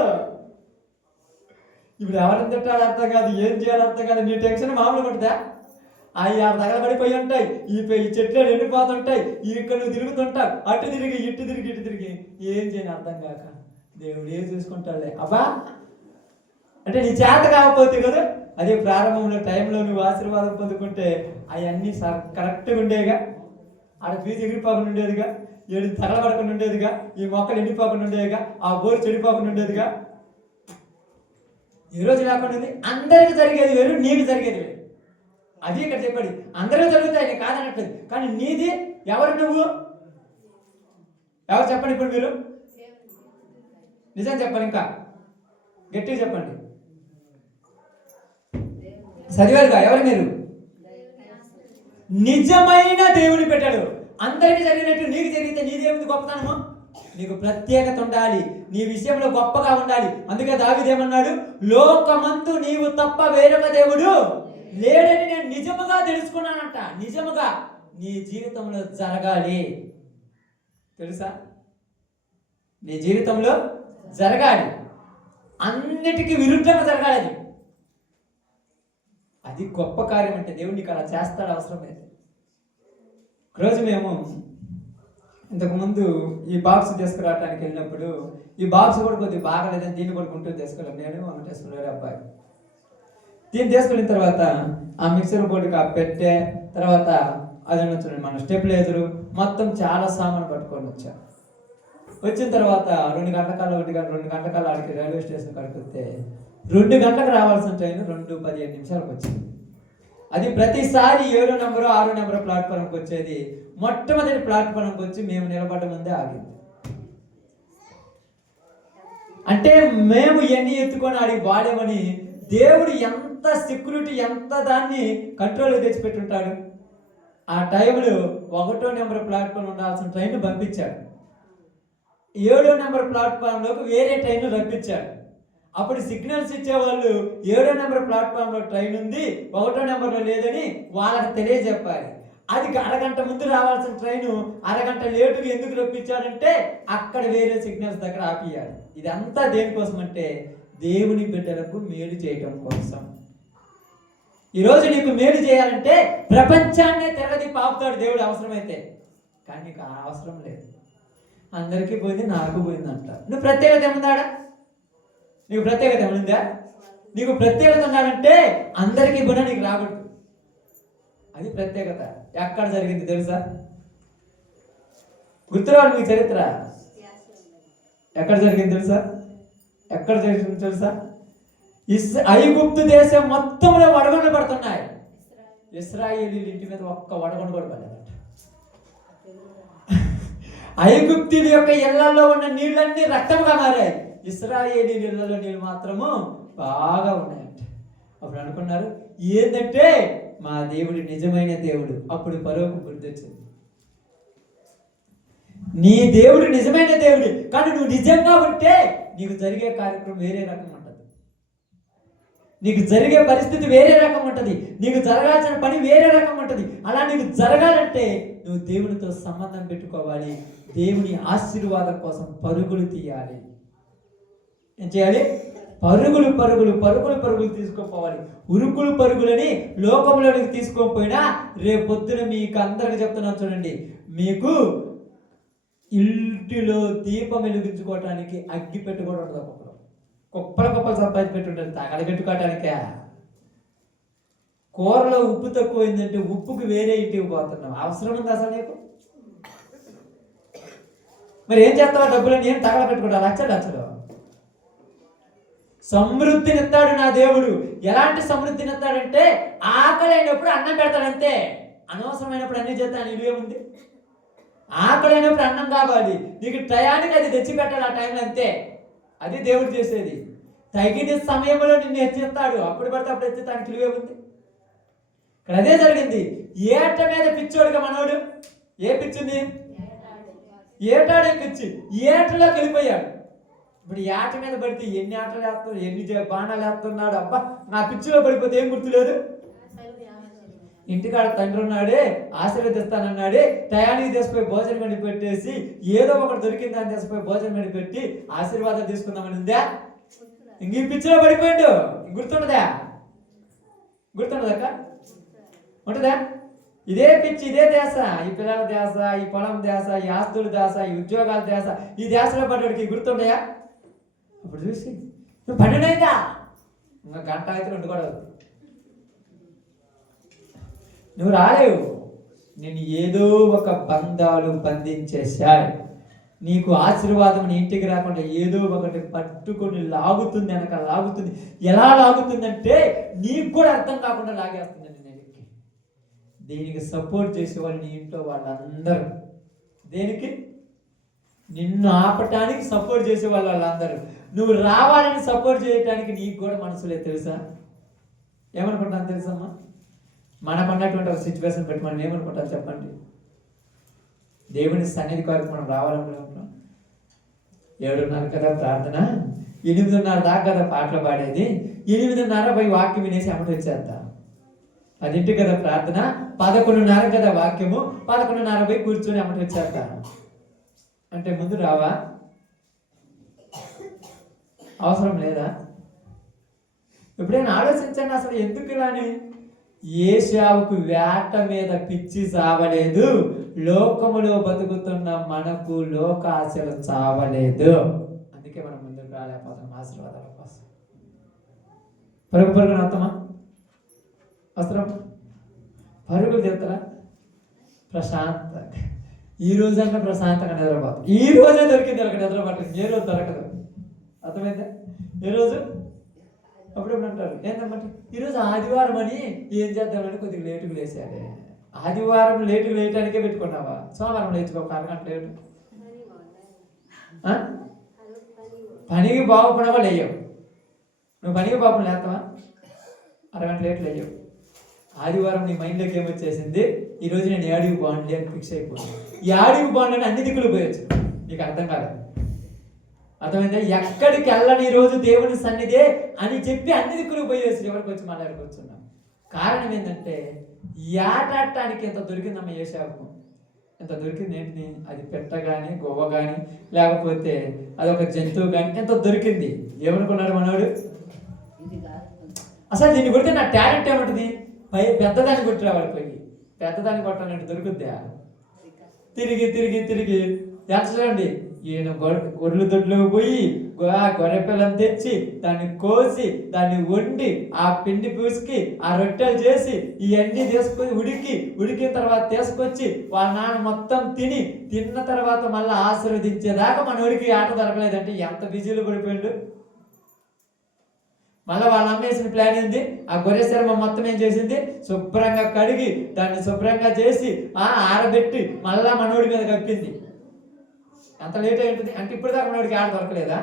ఇప్పుడు ఎవరిని తిట్టాలి అర్థం కాదు, ఏం చేయాలి అర్థం కాదు. నీ టెన్షన్ మామూలు పడుతుందా? అవి ఆడ తగలబడిపోయి ఉంటాయి, ఈ చెట్లు ఎండిపోతుంటాయి, ఇక్కడ నువ్వు తిరుగుతుంటావు, అటు తిరిగి ఇటు తిరిగి ఏం చేయని అర్థం కాక దేవుడు ఏం చూసుకుంటాడులే. అబ్బా అంటే నీ చేత కాకపోతే కదా. అదే ప్రారంభంలో టైంలో నువ్వు ఆశీర్వాదం పొందుకుంటే అవన్నీ కరెక్ట్గా ఉండేగా, ఆడ ఫీజు ఎగిరిపోకుండా ఉండేదిగా, ఏడు తగలబడకుండా ఉండేదిగా, ఈ మొక్కలు ఎండిపోకుండా ఉండేదిగా, ఆ బోరు చెడిపోకుండా ఉండేదిగా. ఈ రోజు లేకుండా ఉంది. అందరికి జరిగేది వేరు, నీకు జరిగేది వేరు. అది ఇక్కడ చెప్పండి, అందరికీ జరుగుతాయి, నేను కాదనట్లేదు. కానీ నీది ఎవరు? నువ్వు ఎవరు చెప్పండి ఇప్పుడు మీరు? నిజం చెప్పండి, ఇంకా గట్టిగా చెప్పండి. చదివారుగా ఎవరు మీరు? నిజమైన దేవుని పెట్టాడు. అందరికీ జరిగినట్టు నీకు జరిగితే నీదేముంది గొప్పతనము? నీకు ప్రత్యేకత ఉండాలి, నీ విషయంలో గొప్పగా ఉండాలి. అందుకే దావీదేమన్నాడు, లోకమందు నీవు తప్ప వేరొక దేవుడు లేడని నేను నిజముగా తెలుసుకున్నానంట. నిజముగా నీ జీవితంలో జరగాలి, తెలుసా? నీ జీవితంలో జరగాలి, అన్నిటికీ విరుద్ధంగా జరగాలి. అది గొప్ప కార్యం. అంటే దేవుడు నీకు అలా చేస్తాడు అవసరం లేదు. ఒకరోజు మేము ఇంతకుముందు ఈ బాక్స్ తీసుకురావడానికి వెళ్ళినప్పుడు, ఈ బాక్స్ కూడా కొద్దిగా బాగలేదని దీన్ని కూడా గుంటూరు తీసుకెళ్ళాం. నేను వెంకటేశ్వర వేరే అబ్బాయి. దీన్ని తీసుకెళ్ళిన తర్వాత ఆ మిక్సర్ బోర్డుకి ఆ పెట్టే తర్వాత అది చూడండి, మన స్టెబిలైజరు మొత్తం చాలా సామాన్ పట్టుకొని వచ్చా. వచ్చిన తర్వాత 2 గంటల కల్లా 2 గంటల కల్లా ఆడికి రైల్వే స్టేషన్ కడుకొస్తే 2 గంటలకు రావాల్సిన ట్రైన్ 2:15 నిమిషాలకు వచ్చింది. అది ప్రతిసారి 7 నెంబరు 6 నెంబరు ప్లాట్ఫారంకి వచ్చేది. మొట్టమొదటి ప్లాట్ఫారంకి వచ్చి మేము నిలబడ్డ ముందే ఆగింది. అంటే మేము ఎన్ని ఎత్తుకొని ఆడికి వాడేమని దేవుడు ఎంత సెక్యూరిటీ, ఎంత దాన్ని కంట్రోల్గా తెచ్చిపెట్టుంటాడు. ఆ టైంలో 1వ నెంబర్ ప్లాట్ఫామ్ ఉండాల్సిన ట్రైన్ పంపించాడు, 7వ నెంబర్ ప్లాట్ఫామ్లోకి వేరే ట్రైన్ రప్పించాడు. అప్పుడు సిగ్నల్స్ ఇచ్చేవాళ్ళు 7వ నెంబర్ ప్లాట్ఫామ్లో ట్రైన్ ఉంది, 1వ నెంబర్లో లేదని వాళ్ళకి తెలియజెప్పాలి. అది అరగంట ముందు రావాల్సిన ట్రైను అరగంట లేటుగా ఎందుకు రప్పించాడంటే అక్కడ వేరే సిగ్నల్స్ దగ్గర ఆపియాడు. ఇదంతా దేనికోసం అంటే దేవుని బిడ్డలకు మేలు చేయటం కోసం. ఈరోజు నీకు మేలు చేయాలంటే ప్రపంచాన్నే తెరది పాపుతాడు దేవుడు అవసరమైతే. కానీ నీకు అవసరం లేదు. అందరికీ పోయింది, నాకు పోయిందంట. నువ్వు ప్రత్యేకత ఏముందాడా? నీకు ప్రత్యేకత ఏముందా? నీకు ప్రత్యేకత ఉన్నాడంటే అందరికీ పోయినా నీకు రాకూడదు. అది ప్రత్యేకత. ఎక్కడ జరిగింది తెలుసా? గుర్తురాడు మీకు చరిత్ర. ఎక్కడ జరిగింది తెలుసా? ఎక్కడ జరిగింది తెలుసా? ఐగుప్తు దేశం మొత్తంలో వడగొండలు పడుతున్నాయి. ఇశ్రాయేలీల ఇంటి మీద ఒక్క వడగొండ కూడా పడలేదంట. ఐగుప్తుల యొక్క ఇళ్లలో ఉన్న నీళ్ళన్నీ రక్తంగా మారాయి. ఇశ్రాయేలీల ఇళ్లలో నీళ్ళు మాత్రము బాగా ఉన్నాయంట. అప్పుడు అనుకున్నారు ఏంటంటే మా దేవుడు నిజమైన దేవుడు. అప్పుడు ఫరోకు గుర్తొచ్చింది, నీ దేవుడు నిజమైన దేవుడు, కానీ నువ్వు నిజంగా ఉంటే నీకు జరిగే కార్యక్రమం వేరే రకం ఉంటుంది, నీకు జరిగే పరిస్థితి వేరే రకం ఉంటుంది, నీకు జరగాల్సిన పని వేరే రకం ఉంటుంది. అలా నీకు జరగాలంటే నువ్వు దేవునితో సంబంధం పెట్టుకోవాలి. దేవుని ఆశీర్వాదం కోసం పరుగులు తీయాలి. ఏం చేయాలి? పరుగులు పరుగులు పరుగులు పరుగులు తీసుకోపోవాలి. ఉరుకులు పరుగులని లోకంలోనికి తీసుకోకపోయినా రేపొద్దున మీకు అందరికి చెప్తున్నాను చూడండి, మీకు ఇంటిలో దీపం వెలిగించుకోవటానికి అగ్గి పెట్టుకోవడం ఉంటుంది. ఒక్కొక్కరు కుప్పలు సంపాదించి పెట్టుంటారు తగల పెట్టుకోవటానికే. కూరలో ఉప్పు తక్కువైందంటే ఉప్పుకి వేరే ఇంటికి పోతున్నాం. అవసరం ఉంది అసలు నీకు? మరి ఏం చేస్తావా? డబ్బులని ఏం తగల పెట్టుకుంటా? లక్షలు సమృద్ధినిస్తాడు నా దేవుడు. ఎలాంటి సమృద్ధినిస్తాడంటే ఆకలి అయినప్పుడు అన్నం పెడతాడంతే. అనవసరమైనప్పుడు అన్ని చేస్తా నిలువే ఉంది. ఆకలి అయినప్పుడు అన్నం కావాలి, నీకు టయానికి అది తెచ్చి పెట్టాలి ఆ టైంలో, అంతే. అది దేవుడు చేసేది. తగిన సమయంలో నిన్ను హెచ్చిస్తాడు. అప్పుడు పడితే అప్పుడు హెచ్చిస్తానికి నిలువే ఉంది. ఇక్కడ అదే జరిగింది. ఏట మీద పిచ్చోడుగా మనోడు. ఏ పిచ్చింది? ఏటాడే పిచ్చి. ఏటలోకి వెళ్ళిపోయాడు. ఇప్పుడు ఏట మీద పడితే ఎన్ని ఆటలు వేస్తున్నాడు, ఎన్ని బాణాలు వేస్తున్నాడు. అబ్బా, నా పిచ్చిలో పడిపోతే ఏం గుర్తులేదు. ఇంటికాడ తండ్రి ఉన్నాడే, ఆశీర్వదిస్తానన్నాడే, టయానికి తీసుకుపోయి భోజనం గడి పెట్టేసి ఏదో ఒకటి దొరికిందని తీసుకుపోయి భోజనం గడి పెట్టి ఆశీర్వాదాలు తీసుకుందామని ఉందా? ఇంక ఈ పిచ్చిలో పడిపోయాడు. గుర్తుండదా? గుర్తుండదక్క? ఉంటుందా? ఇదే పిచ్చి, ఇదే ధ్యాస, ఈ పిల్లల ధ్యాస, ఈ పొలం ధ్యాస, ఈ ఆస్తుల ధ్యాస, ఈ ఉద్యోగాల ధ్యాస, ఈ ధ్యాసలో పడ్డాడికి గుర్తుండయా? అప్పుడు చూసి నువ్వు 12 అయిందా? ఇంకా గంట అయితే 2 కూడా అవుతుంది. నువ్వు రాలేవు. నేను ఏదో ఒక బంధాలు బంధించేశాయి. నీకు ఆశీర్వాదం నీ ఇంటికి రాకుండా ఏదో ఒకటి పట్టుకొని లాగుతుంది, వెనక లాగుతుంది. ఎలా లాగుతుందంటే నీకు కూడా అర్థం కాకుండా లాగేస్తుంది. దీనికి సపోర్ట్ చేసేవాళ్ళు నీ ఇంట్లో వాళ్ళందరూ. దేనికి? నిన్ను ఆపటానికి సపోర్ట్ చేసే వాళ్ళందరూ. నువ్వు రావాలని సపోర్ట్ చేయటానికి నీకు కూడా మనసులే. తెలుసా? ఏమనుకుంటాను తెలుసమ్మా? మనకున్నటువంటి ఒక సిచ్యువేషన్ పెట్టి మనం ఏమనుకుంటాం చెప్పండి? దేవుని సన్నిధి కొరకు మనం రావాలనుకుంటున్నాం. 7:30 కదా ప్రార్థన, 8:30 దాకా కదా పాటలు పాడేది, 8:30 పోయి వాక్యం వినేసి అమ్మటి వచ్చేద్దాం. 10 కదా ప్రార్థన, 11:30 కదా వాక్యము, 11:30 పోయి కూర్చొని అమ్మటి వచ్చేద్దాం అంటే ముందు రావా? అవసరం లేదా? ఎప్పుడైనా ఆలోచించండి అసలు ఎందుకు ఇలాని? ఏశావుకు వేట మీద పిచ్చి చావలేదు, లోకములో బతుకుతున్న మనకు లోకాశలు చావలేదు. అందుకే మనం ముందుకు రాలేకపోతాం ఆశీర్వాదాల కోసం. పరుగున వస్తామా? వస్త్రం పరుగులు చెప్తారా? ప్రశాంతంగా ఈ రోజన్నా ప్రశాంతంగా నిద్రపోతాం. ఈ రోజే దొరికింది అక్కడ నిద్రపట్టింది, ఏ రోజు దొరకదు. అర్థమైందా? ఏ రోజు అప్పుడప్పుడు అంటారు ఏంటమ్మంటే ఈరోజు ఆదివారం అని ఏం చేద్దామని కొద్దిగా లేటుగా లేచాడే. ఆదివారం లేటుగా లేయటానికే పెట్టుకున్నావా? సోమవారం లేచుకో, 1 అరగంట లేటు. పనికి బాగుపడవా లేయవు. నువ్వు పనికి బాగుపడి లేస్తావా? 1 అరగంట లేటు లేయవు. ఆదివారం నీ మైండ్లోకి ఏమొచ్చేసింది? ఈరోజు నేను ఏడికి బాగుండి అని ఫిక్స్ అయిపోయింది. ఈ ఏడికి బాగుండి అన్ని దిక్కులు పోయొచ్చు. నీకు అర్థం కాదు. అర్థమైందా? ఎక్కడికి వెళ్ళని రోజు దేవుని సన్నిధే అని చెప్పి అన్ని దిక్కులు పోయేసి ఎవరికి వచ్చి మాట్లాడుకొచ్చున్నాం. కారణం ఏంటంటే ఏటాడటానికి ఎంత దొరికిందమ్మ ఏశావుకు, ఎంత దొరికింది ఏంటి? అది పెట్ట కానీ గొవ్వ కానీ లేకపోతే అదొక జంతువు కానీ ఎంత దొరికింది. ఏమనుకున్నాడు మనోడు? అసలు దీన్ని కొడితే నా టాలెంట్ ఏమంటుంది? పెద్దదాన్ని కొట్టిరావాలి, పోయి పెద్దదాన్ని కొట్టాలంటే దొరుకుద్దా? తిరిగి తిరిగి తిరిగి ఎంత చూడండి, ఈయన గొర్రెల దొడ్లోకి పోయి గొర్రె పిల్లని తెచ్చి దాన్ని కోసి దాన్ని వండి ఆ పిండి పూసుకి ఆ రొట్టెలు చేసి ఇవన్నీ తీసుకొని ఉడికిన తర్వాత తీసుకొచ్చి వాళ్ళ నాన్న మొత్తం తిన్న తర్వాత మళ్ళీ ఆశీర్వదించేదాకా మనోడికి ఆట దొరకలేదంటే ఎంత బిజీలో పడిపోయిండు. మళ్ళీ వాళ్ళ అమ్మ వేసిన ప్లాన్ ఏంది? ఆ గొర్రె చర్మం మొత్తం ఏం చేసింది? శుభ్రంగా కడిగి దాన్ని శుభ్రంగా చేసి ఆరబెట్టి మళ్ళా మనోడి మీద కప్పింది. ఎంత లేట్ అయి ఉంటుంది అంటే ఇప్పుడు దాకా మనోడికి ఆడ దొరకలేదా?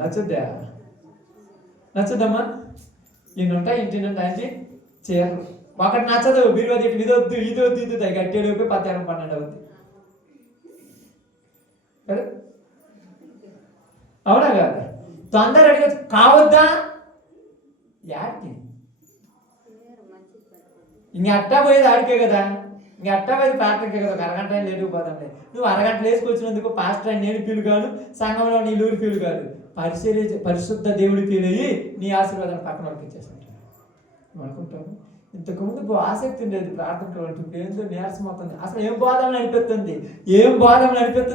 నచ్చుద్దా? నచ్చుద్దమ్మా? ఈయన ఉంటాయి ఇంటి నుండి అంటే చీరలు ఒకటి నచ్చదు, మీరు అది ఇదొద్దు ఇదొద్దు ఇది గట్టేడు 10 12 అవుద్ది కదా? అవునా కాదు? తొందర అడిగచ్చు కావద్దా? యాడికి ఇంక అట్టా పోయేది ఆడికే కదా, ఇంక అట్టా పోయేది ప్రార్థనకే కదా. ఒక అరగంట లేటుకుపోతాంలే. నువ్వు అరగంట లేసుకొచ్చినందుకు పాస్టర్ అని నేను ఫీల్ కాదు, సంఘంలో నీ లూరు ఫీల్ కాదు, పరిశుద్ధ దేవుడి ఫీల్ అయ్యి నీ ఆశీర్వాదాన్ని పక్కన వాళ్ళకి ఇచ్చేస్తుంటాను అనుకుంటాను. ఇంతకుముందు ఆసక్తి ఉండేది ప్రార్థనలో, ఏందో నీరసం అవుతుంది. అసలు ఏం బోధన నడిపిస్తుంది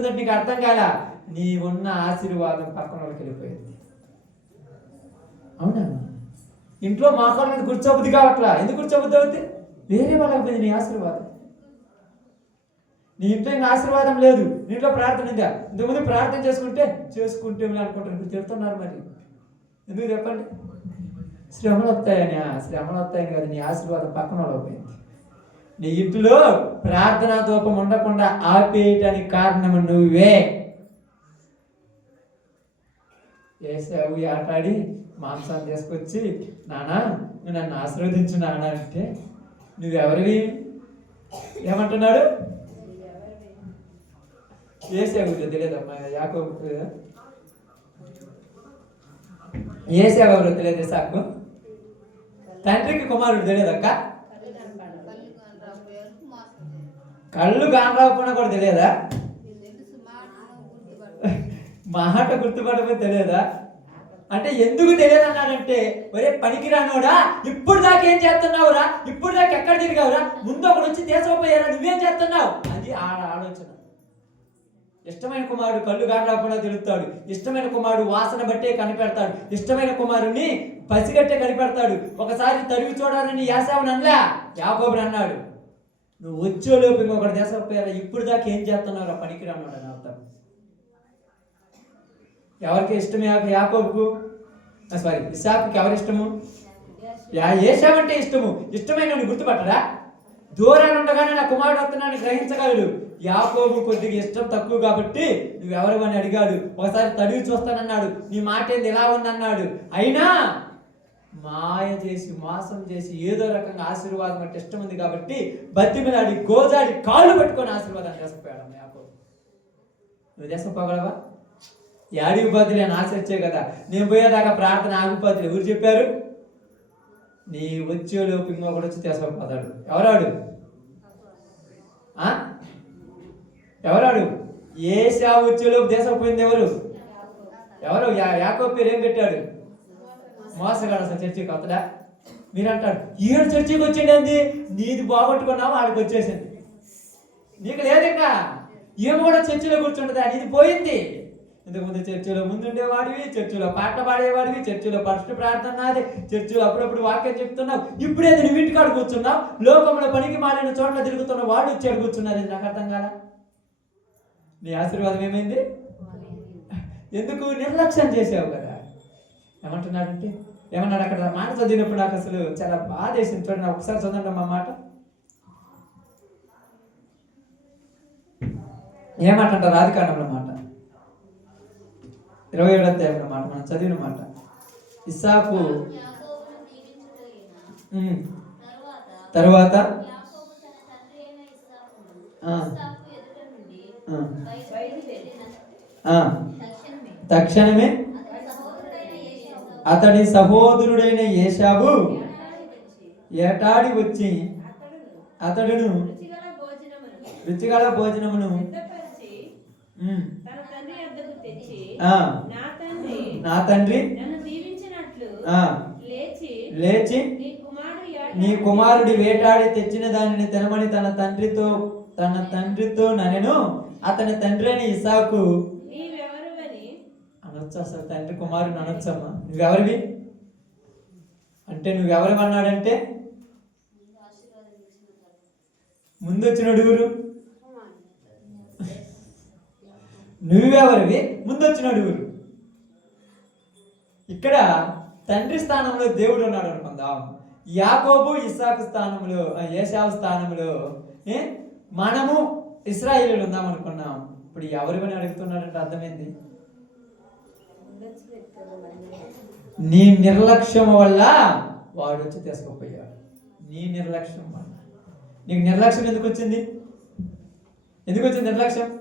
అంటే నీకు అర్థం కాదా? నీ ఉన్న ఆశీర్వాదం పక్కన వాళ్ళకి వెళ్ళిపోయింది. అవునా? ఇంట్లో మాకాల మీద కూర్చోబుద్ధి కావట్లా. ఎందుకు కూర్చోబుద్ధి అవుతుంది? వేరే వాళ్ళకి పోయింది నీ ఆశీర్వాదం. నీ ఇంట్లో ఇంకా ఆశీర్వాదం లేదు, నీ ఇంట్లో ప్రార్థన ఉందా? ఇంతకుముందు ప్రార్థన చేసుకుంటే అనుకుంటారు, మీరు చెప్తున్నారు. మరి ఎందుకు చెప్పండి? శ్రమలు వస్తాయని కాదు, నీ ఆశీర్వాదం పక్కన వాళ్ళకి పోయింది. నీ ఇంట్లో ప్రార్థనా దూపం ఉండకుండా ఆపేయటానికి కారణం నువ్వే. ఏసావు ఆటాడి మాంసాన్ని తీసుకొచ్చి నానా నువ్వు నన్ను ఆశీర్వదించు నాన్న అంటే నువ్వెవరివి ఏమంటున్నాడు? ఏసావు తెలియదమ్మా, యాకోబు ఏసావు ఎవరు తెలియదు. ఇస్సాకు తండ్రికి కుమారుడు తెలియదక్క, కళ్ళు కానరాకుండా కూడా తెలియదా? మాట గుర్తుపడకపోతే తెలియదా? అంటే ఎందుకు తెలియదు అన్నాడంటే, ఒరే పనికిరానోడా, ఇప్పుడు దాకా ఏం చేస్తున్నావురా? ఇప్పుడు దాకా ఎక్కడ తిరిగావురా? ముందు ఒకడు వచ్చి దేశపోయారా? నువ్వేం చేస్తున్నావు? అది ఆలోచన. ఇష్టమైన కుమారుడు కళ్ళు కానరాకుండా తెలుస్తాడు, ఇష్టమైన కుమారుడు వాసన బట్టే కనిపెడతాడు, ఇష్టమైన కుమారుడిని పసిగట్టే కనిపెడతాడు. ఒకసారి తరిగి చూడాలని యాసావుని అనలా, యాకోబుని అన్నాడు. నువ్వు వచ్చేలోపు ఇంకొకటి దేశపోయారా? ఇప్పుడు దాకా ఏం చేస్తున్నావురా పనికిరానోడా అని అర్థం. ఎవరికి ఇష్టమే? యాకోబుకు సారీ ఇస్సాకుకి ఎవరి ఇష్టము? ఏశావు అంటే ఇష్టము. ఇష్టమైన గుర్తుపట్టడా? దూరాన్ని ఉండగానే నా కుమారుడు వస్తున్నాను గ్రహించగలడు. యాకోబు కొద్దిగా ఇష్టం తక్కువ కాబట్టి నువ్వెవరు అని అడిగాడు. ఒకసారి తడివి చూస్తానన్నాడు, నీ మాట ఏంది ఎలా ఉందన్నాడు. అయినా మాయ చేసి మోసం చేసి ఏదో రకంగా ఆశీర్వాదం అంటే ఇష్టం ఉంది కాబట్టి బతిమిలాడి గోజాడి కాళ్ళు పెట్టుకొని ఆశీర్వాదాన్ని చేసుకుపోయాడు యాకోబు. నువ్వు చేసుకుపోగలవా? యాడికి బదులు అని ఆశించే కదా. నేను పోయేదాకా ప్రార్థన ఆగిపోతుంది. ఎవరు చెప్పారు? నీ వచ్చేలోపు ఇంకొకటి వచ్చి తీసుకుపోతాడు. ఎవరాడు? ఏశావు వచ్చేలోపు దేశపోయింది ఎవరు? యాకోబు పేరు ఏం పెట్టాడు? మోసగాడు. అసలు చర్చికి వస్తాడా? మీరు అంటాడు ఈడు చర్చికి వచ్చింది, నీది బాగొట్టుకున్నావు వాడికి వచ్చేసింది. నీకు లేదు ఇంకా, ఏమో కూడా చర్చిలో కూర్చుంటుందా? నీది పోయింది. ఇంతకుముందు చర్చిలో ముందుండేవాడివి, చర్చిలో పాటలు పాడేవాడివి, చర్చిలో ఫస్ట్ ప్రార్థన నాది, చర్చిలో అప్పుడప్పుడు వాక్యం చెప్తున్నావు. ఇప్పుడేది నువ్వు ఇంటికాడ కూర్చున్నావు, లోకంలో పనికి మాలిన చోట్ల తిరుగుతున్న వాడు వచ్చాడు కూర్చున్నది. నాకు అర్థం కాదా? నీ ఆశీర్వాదం ఏమైంది? ఎందుకు నిర్లక్ష్యం చేసావు కదా. ఏమంటున్నాడంటే ఏమన్నాడు అక్కడ మాట చదివినప్పుడు నాకు అసలు చాలా బాధ వేసింది. చూడండి ఒకసారి చదవండి మా మాట. ఏమంటారు? ఆదికాండంలో మాట 27వ అధ్యాయంలో మాట మనం చదివిన మాట. ఇస్సాకు తరువాత తక్షణమే అతడి సహోదరుడైన ఏశావు ఏటాడి వచ్చి అతడును రుచిగల భోజనమును నా తండ్రి లేచి నీ కుమారుడి వేటాడి తెచ్చిన దానిని తినమని తన తండ్రితో ననెను. అతని తండ్రి అయిన ఇస్సాకు అనొచ్చు. అసలు తండ్రి కుమారుని అనొచ్చమ్మా. నువ్వెవరివి అంటే నువ్వెవరివి అన్నాడంటే ముందొచ్చినోడు ఎవరు? నువ్వెవరివి ముందొచ్చినోడు ఎవరు? ఇక్కడ తండ్రి స్థానంలో దేవుడు ఉన్నాడు అనుకుందాం. యాకోబు ఇస్సాకు స్థానంలో ఏశావు స్థానంలో మనము ఇశ్రాయేలీయులు ఉందాం అనుకున్నాం. ఇప్పుడు ఎవరివని అడుగుతున్నాడంటే అర్థమైంది. నీ నిర్లక్ష్యం వల్ల వాడు వచ్చి తీసుకుపోయాడు. నీ నిర్లక్ష్యం వల్ల. నీకు నిర్లక్ష్యం ఎందుకు వచ్చింది? నిర్లక్ష్యం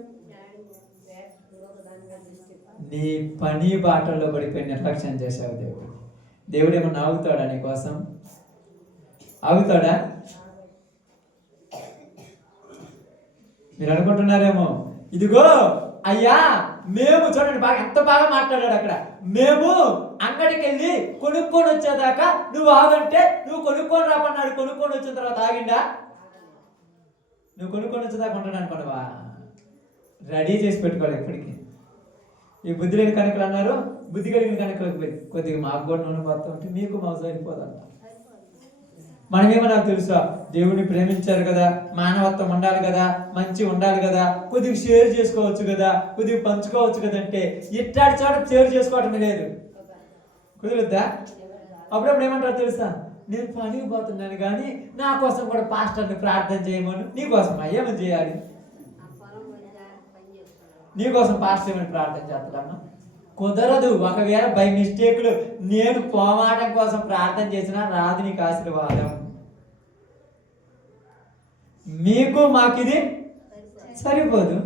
నీ పని బాటల్లో పడిపోయి నిర్లక్ష్యం చేశావు. దేవుడు ఏమన్నా ఆగుతాడా నీ కోసం? ఆగుతాడా? మీరు అనుకుంటున్నారేమో ఇదిగో అయ్యా మేము చూడండి ఎంత బాగా మాట్లాడాడు అక్కడ. మేము అంగడికి వెళ్ళి కొనుక్కొని వచ్చేదాకా నువ్వు ఆగంటే నువ్వు కొనుక్కొని రాపన్నాడు. కొనుక్కొని వచ్చిన తర్వాత ఆగిండా? నువ్వు కొనుక్కొని వచ్చేదాకా ఉంటాడు అనుకోవా? రెడీ చేసి పెట్టుకోవాలి ఎప్పటికీ. ఈ బుద్ధి లేని కనుకలు అన్నారు. బుద్ధి కలిగిన కనుకలు కొద్దిగా మాకు కూడా నూనె పోతా ఉంటే మీకు మాకు సరిపోదంట. మనమేమో నాకు తెలుసా, దేవుడిని ప్రేమించారు కదా, మానవత్వం ఉండాలి కదా, మంచి ఉండాలి కదా, కొద్దిగా షేర్ చేసుకోవచ్చు కదా, కొద్దిగా పంచుకోవచ్చు కదా అంటే ఇట్లాంటి చోట షేర్ చేసుకోవటం లేదు. కుదురుద్దా? అప్పుడప్పుడు ఏమంటారు తెలుసా, నేను పనికి పోతున్నాను కానీ నా కోసం కూడా పాస్టర్ని ప్రార్థన చేయమని. నీకోసం ఏమని చేయాలి? నీకోసం పాస్టర్ ఏమని ప్రార్థన చేస్తాడమ్మా? కుదరదు. ఒకవేళ బై మిస్టేక్లు నేను పోమాటం కోసం ప్రార్థన చేసినా రాదు నీకు ఆశీర్వాదం. మీకు మాకిది సరిపోదు.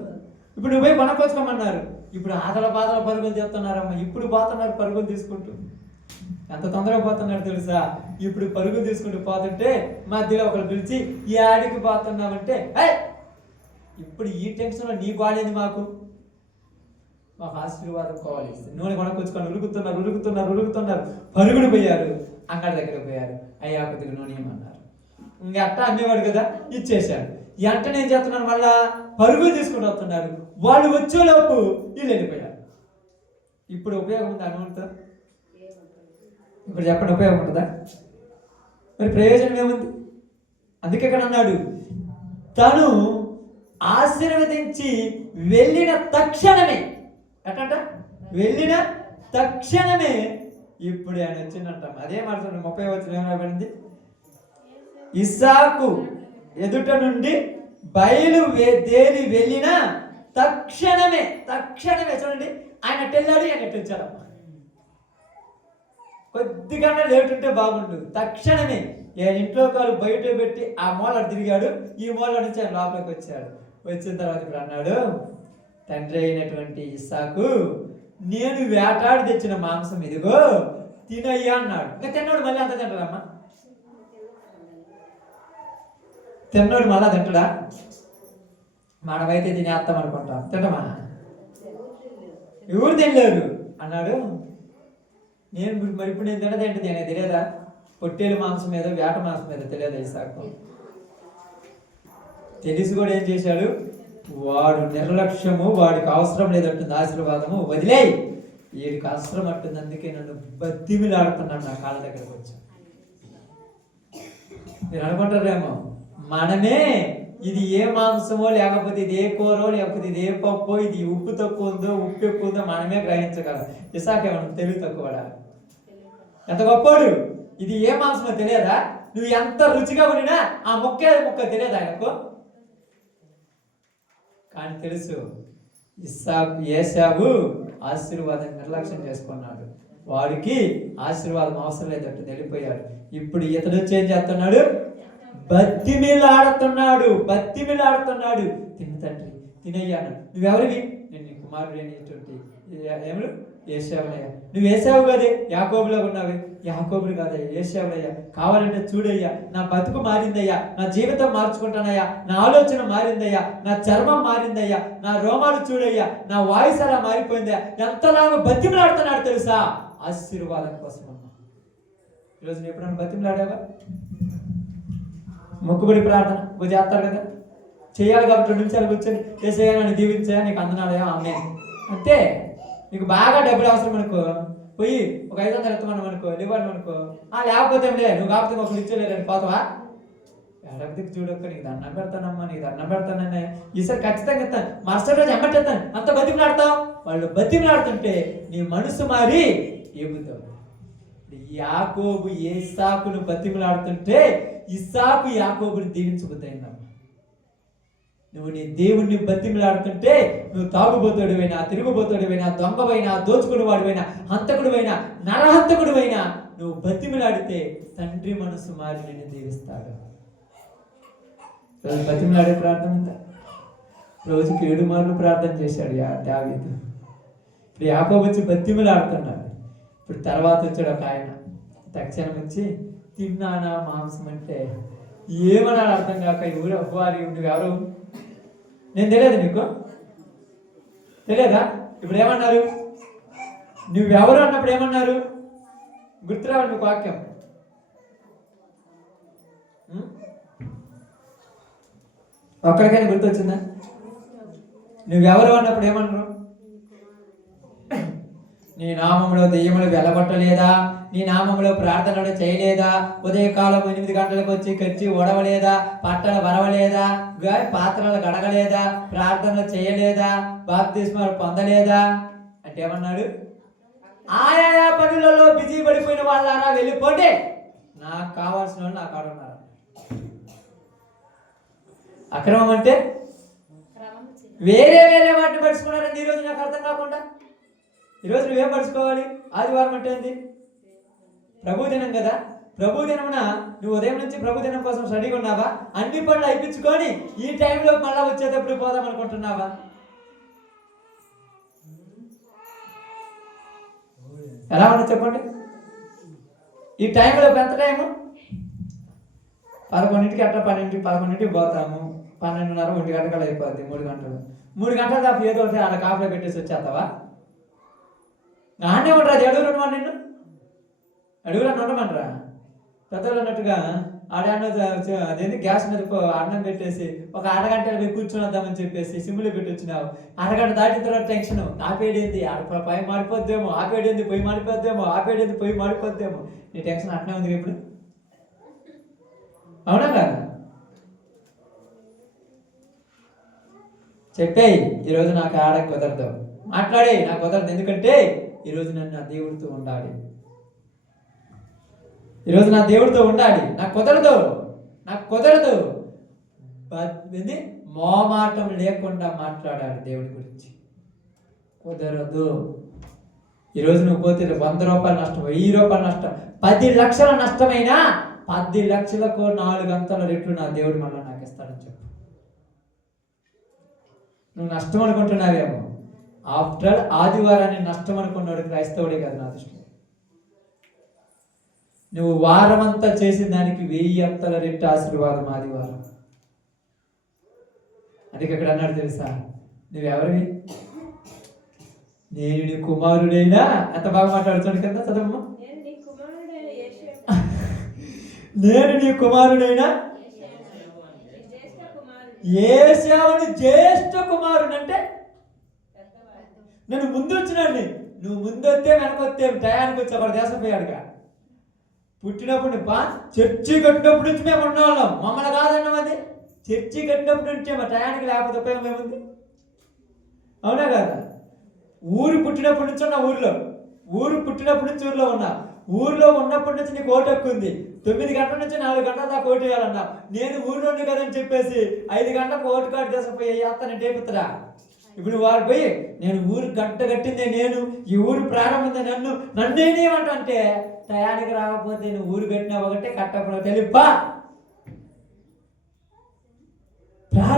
ఇప్పుడు నువ్వు పోయి కొనుక్కొచ్చుకోమన్నారు. ఇప్పుడు ఆదల బాధల పరుగులు తీస్తున్నారమ్మా. ఇప్పుడు పోతున్నారు పరుగులు తీసుకుంటూ. ఎంత తొందరగా పోతున్నారు తెలుసా? ఇప్పుడు పరుగులు తీసుకుంటూ పోతుంటే మధ్యలో ఒకరు పిలిచి ఈ ఆడికి పోతున్నామంటే ఇప్పుడు ఈ టెన్షన్లో నీ గోడేది మాకు ఆశీర్వాదం కావాలి. నూనె కొనుక్కొచ్చుకొని ఉరుకుతున్నారు. పరుగులు పోయారు. అంగడి దగ్గర పోయారు. అయ్యా కొద్దిగా నూనె ఏమన్నారు. ఇంకా అట్టా అమ్మేవాడు కదా, ఇచ్చేశాడు. వెంటనే ఏం చేస్తున్నారు, మళ్ళా పరుగులు తీసుకుంటూ వస్తున్నారు. వాళ్ళు వచ్చేలోపు వీళ్ళు వెళ్ళిపోయారు. ఇప్పుడు ఉపయోగం ఉందా నూనెతో? ఇప్పుడు చెప్పండి, ఉపయోగం ఉంటుందా? మరి ప్రయోజనం ఏముంది? అందుకే ఇక్కడ అన్నాడు, తను ఆశీర్వదించి వెళ్ళిన తక్షణమే ఎట్టంట వెళ్ళిన తక్షణమే ఇప్పుడు ఆయన వచ్చిందంట. అదే మాట 30 వచ్చిన ఏమైంది? ఇస్సాకు ఎదుట నుండి బయలుదేరి వెళ్ళిన తక్షణమే చూడండి, ఆయన వెళ్ళాడు, ఆయన ఎట్టు వచ్చాడమ్మా. కొద్దిగా లేట్ ఉంటే బాగుండు. తక్షణమే ఇంట్లో కాలు బయట పెట్టి ఆ మూల తిరిగాడు. ఈ మూల నుంచి ఆయన లోపలికి వచ్చాడు. వచ్చిన తర్వాత ఇప్పుడు అన్నాడు, తండ్రి అయినటువంటి ఇస్సాకు, నేను వేటాడి తెచ్చిన మాంసం ఇదిగో తినయ్యా అన్నాడు. ఇంకా తిన్నాడు. మళ్ళీ అంత తింటాడమ్మా? తిన్నాడు మళ్ళా తింటాడా? మనమైతే తినేస్తాం అనుకుంటాం. తింటామా? ఎవరు తినలేరు అన్నాడు. ఇప్పుడు నేను తినదేంటి? నేను తెలియదా? పొట్టేలు మాంసం మీద వేట మాంసం మీద తెలియదా ఇస్సాకు? తెలిసి కూడా ఏం చేశాడు? వాడు నిర్లక్ష్యము, వాడికి అవసరం లేదంటుంది ఆశీర్వాదము, వదిలేయి, వీడికి అవసరం అంటుంది, అందుకే నన్ను బతిమిలాడుతున్నాడు నా కాళ్ళ దగ్గరకు వచ్చి. మీరు అనుకుంటారేమో మనమే ఇది ఏ మాంసమో, లేకపోతే ఇది ఏ కూరో, లేకపోతే ఇది ఏ పప్పు, ఇది ఉప్పు తక్కువ ఉందో ఉప్పు ఎక్కువ ఉందో మనమే గ్రహించగలం. ఇసాకేమన్నా తెలివి తక్కువడా? ఎంత గొప్పోడు! ఇది ఏ మాంసమో తెలియదా? నువ్వు ఎంత రుచిగా ఉండినా ఆ ముక్క తెలియదు ఆయనకు. కానీ తెలుసు, ఏశావు ఆశీర్వాదం నిర్లక్ష్యం చేసుకున్నాడు. వాడికి ఆశీర్వాదం అవసరం లేదంటే వెళ్ళిపోయాడు. ఇప్పుడు ఇతడు వచ్చి ఏం చేస్తున్నాడు? బతిమిలాడుతున్నాడు. తిను తండ్రి తినయ్యాను. నువ్వెవరివి? నేను నీ కుమారుడు అనేటువంటి ఏముడు ఏశావునయ్యా. నువ్వు ఏసావు కదే, యాకోబులో ఉన్నావే. యాకోబులు కాదయ్యా, ఏశావునయ్యా. కావాలంటే చూడయ్యా, నా బతుకు మారిందయ్యా, నా జీవితం మార్చుకుంటానయ్యా, నా ఆలోచన మారిందయ్యా, నా చర్మం మారిందయ్యా, నా రోమాలు చూడయ్యా, నా వాయిస్ అలా మారిపోయిందయ్యా. ఎంతలాగా బతిమలాడుతున్నాడు తెలుసా? ఆశీర్వాదం కోసం అమ్మా. ఈరోజు నువ్వు ఎప్పుడైనా బతిమలాడావా? మొక్కుబడి ప్రార్థన నువ్వు చేస్తారు కదా, చేయాలి కాబట్టి 2 నిమిషాలు కూర్చొని చేసేయా, నన్ను దీవించాయా, నీకు అందనాలయా ఆమె అంటే. నీకు బాగా డబ్బులు అవసరం అనుకో, పోయి ఒక 500 ఎత్తమన్నాం అనుకో, ఇవ్వడం అనుకో, లేకపోతే లే, నువ్వు కాకపోతే ఒక ఇచ్చేలేదని పోతావా? ఎడబదికి చూడొక్క, నీకు దండం పెడతానమ్మా, నీకు దండం పెడతానన్నా, ఈసారి ఖచ్చితంగా ఇస్తాను, మరుసటి రోజు ఎమ్మటెత్తాను, అంత బతిమలాడతావు. వాళ్ళు బతిమలాడుతుంటే నీ మనసు మారి ఏముతావు. యాకోబు ఇస్సాకును బతిమలాడుతుంటే ఇస్సాకు యాకోబుని దీవించబోతాయిందమ్మా. నువ్వు నీ దేవుణ్ణి బతిమలాడుతుంటే నువ్వు తాగుబోతుడివైనా, తిరుగుబోతుడివైనా, దొంగవైనా, దోచుకునేవాడివైనా, హంతకుడివైనా, నరహంతకుడివైనా నువ్వు బతిమలాడితే తండ్రి మనసు మారి నిన్ను దీవిస్తాడు. రోజు బతిమలాడే ప్రార్థన ఉందా? రోజుకి 7 మార్లు ప్రార్థన చేశాడు దావీదు. ఇప్పుడు యాకోబు వచ్చి బతిమలాడుతున్నాడు. ఇప్పుడు తర్వాత వచ్చాడు ఒక ఆయన, తక్షణం వచ్చి తిన్నానా మాంసం అంటే ఏమన్నాడు అర్థం కాక, ఎవరు అవ్వాలి, నువ్వెవరు, నేను తెలియదు, నీకు తెలియదా? ఇప్పుడు ఏమన్నారు? నువ్వెవరు అన్నప్పుడు ఏమన్నారు? గుర్తురావాలి మీకు వాక్యం. ఒక్కడికైనా గుర్తొచ్చిందా? నువ్వెవరు అన్నప్పుడు ఏమన్నారు? నీ నామంలో దెయ్యములు వెలగొట్టలేదా, నీ నామంలో ప్రార్థనలు చేయలేదా, ఉదయకాలం 8 గంటలకు వచ్చి కచ్చి ఓడవలేదా, పట్టలు వరవలేదా, పాత్రలు గడగలేదా, ప్రార్థనలు చేయలేదా, బాప్తిస్మాలు పొందలేదా అంటే ఏమన్నాడు? ఆయా పనులలో బిజీ పడిపోయిన వాళ్ళారా వెళ్ళిపోతే నాకు కావాల్సిన వాళ్ళు నాకు ఆడున్నారు. అక్రమం అంటే వేరే వేరే వాటిని పడుచుకున్నారని ఈరోజు నాకు అర్థం కాకుండా. ఈరోజు నువ్వేం పడుచుకోవాలి? ఆదివారం అంటే ఏంది? ప్రభుదినం కదా. ప్రభుదినమున నువ్వు ఉదయం నుంచి ప్రభుదినం కోసం రెడీగా ఉన్నావా? అన్ని పనులు అయిపించుకొని ఈ టైంలో మళ్ళా వచ్చేటప్పుడు పోదాం అనుకుంటున్నావా? ఎలా ఉన్నా చెప్పండి. ఈ టైంలో ఎంత టైము? 11కి అట్లా 11కి పోతాము, 12:30 1 గంటకల్లా అయిపోద్ది. 3 గంటలు 3 గంటల దాకా ఏదో ఒకటి ఆడ కాఫీలో పెట్టేసి వచ్చేస్తావా? నాన్నే ఉండరా? అది అడుగురు ఉండమని, నిన్ను అడుగురా ఉండమంటారా? పెద్దలు అన్నట్టుగా అదేంటి గ్యాస్ మీద అన్నం పెట్టేసి ఒక అరగంటలో పోయి కూర్చొని వద్దామని చెప్పేసి సిమ్లో పెట్టి వచ్చినావు. అరగంట దాటిన తర్వాత టెన్షన్, ఆపేడేంది పొయ్యి మాడిపోద్దేమో, ఆపేడేంది పొయ్యి మాడిపోద్దేమో, ఆపేడేంది పొయ్యి మాడిపోద్దేమో. నీ టెన్షన్ అట్నే ఉంది ఇప్పుడు, అవునా కాదా? చెప్పేయి, ఈరోజు నాకు ఆడ కుదరదు, మాట్లాడే నాకు కుదరదు, ఎందుకంటే ఈరోజు నన్ను నా దేవుడితో ఉండాలి, ఈరోజు నా దేవుడితో ఉండాలి, నాకు కుదరదు, నాకు కుదరదు. ఏంది? మోమాటం లేకుండా మాట్లాడాలి దేవుడి గురించి. కుదరదు. ఈరోజు నువ్వు పోతే 100 రూపాయలు నష్టం, 1000 రూపాయలు నష్టం, 10 లక్షల నష్టమైనా 10 లక్షలకు 4 రెట్లు నా దేవుడు మళ్ళీ నాకు ఇస్తాడని చెప్పు. నువ్వు నష్టం అనుకుంటున్నావేమో. ఆఫ్టర్ ఆల్ ఆదివారాన్ని నష్టం అనుకున్నాడు క్రైస్తవుడే కాదు నా దృష్టిలో. నువ్వు వారం అంతా చేసిన దానికి 1000 రెట్టు ఆశీర్వాదం ఆదివారం. అందుకే ఇక్కడ అన్నాడు తెలుసా, నువ్వెవరివి? నేను నీ కుమారుడైనా. ఎంత బాగా మాట్లాడుతాడు కదా, చదవమ్మా. నేను నీ కుమారుడైనా యేశావుని జ్యేష్ఠ కుమారుడు. అంటే నేను ముందు వచ్చినాడిని, నువ్వు ముందు వస్తే వెనకొస్తే టయానికి వచ్చి ఒక దేశం పోయాడుగా. పుట్టినప్పుడు చర్చి కట్టినప్పుడు నుంచి మేము ఉన్నవాళ్ళం, మమ్మల్ని కాదన్నాం. అది చర్చి కట్టినప్పుడు నుంచే మా టయానికి, లేకపోతే ఉపయోగం ఏముంది? అవునా కాదా? ఊరు పుట్టినప్పటి నుంచి ఉన్నా ఊరిలో, ఊరు పుట్టినప్పటి నుంచి ఊరిలో ఉన్నా, ఊరిలో ఉన్నప్పటి నుంచి నీకు ఓటు హక్కు ఉంది. 9 గంటల నుంచి 4 గంటల దాకా ఓటు వేయాలన్నా. నేను ఊరిలో ఉండి కదని చెప్పేసి 5 గంటలకు ఓటు కార్డు తీసుకుపోయి వేస్తానంటే ఏపుతురా? ఇప్పుడు వాడు పోయి నేను ఊరు గంట కట్టిందే, నేను ఈ ఊరు ప్రారంభిందే, నన్నేమంటే టయానికి రాకపోతే నువ్వు ఊరు కట్టినా ఒకటే, కట్టప్పుడు తెలిపా.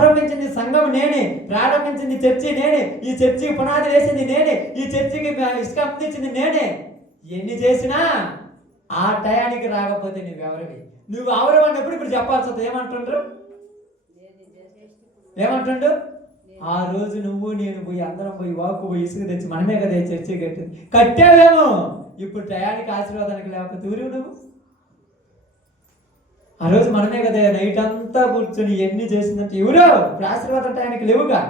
ప్రారంభించింది సంఘం నేనే, ప్రారంభించింది చర్చి నేనే, ఈ చర్చికి పునాది వేసింది నేనే, ఈ చర్చికి ఇసుక అందించింది నేనే. ఎన్ని చేసినా ఆ టయానికి రాకపోతే నువ్వెవరివి? నువ్వు అవరవన్నప్పుడు ఇప్పుడు చెప్పాల్సి వస్తుంది. ఏమంటుండు? ఆ రోజు నువ్వు నేను పోయి అందరం పోయి వాకు పోయి ఇసుక తెచ్చి మనమే కదా చర్చి కట్టావేమో, ఇప్పుడు టయానికి ఆశీర్వాదానికి లేకపోతే ఊరు నువ్వు. ఆ రోజు మనమే కదా నైట్ అంతా కూర్చొని ఎన్ని చేసిందంటే ఎవరో ఇప్పుడు ఆశీర్వాదం టయానికి లేవుగా.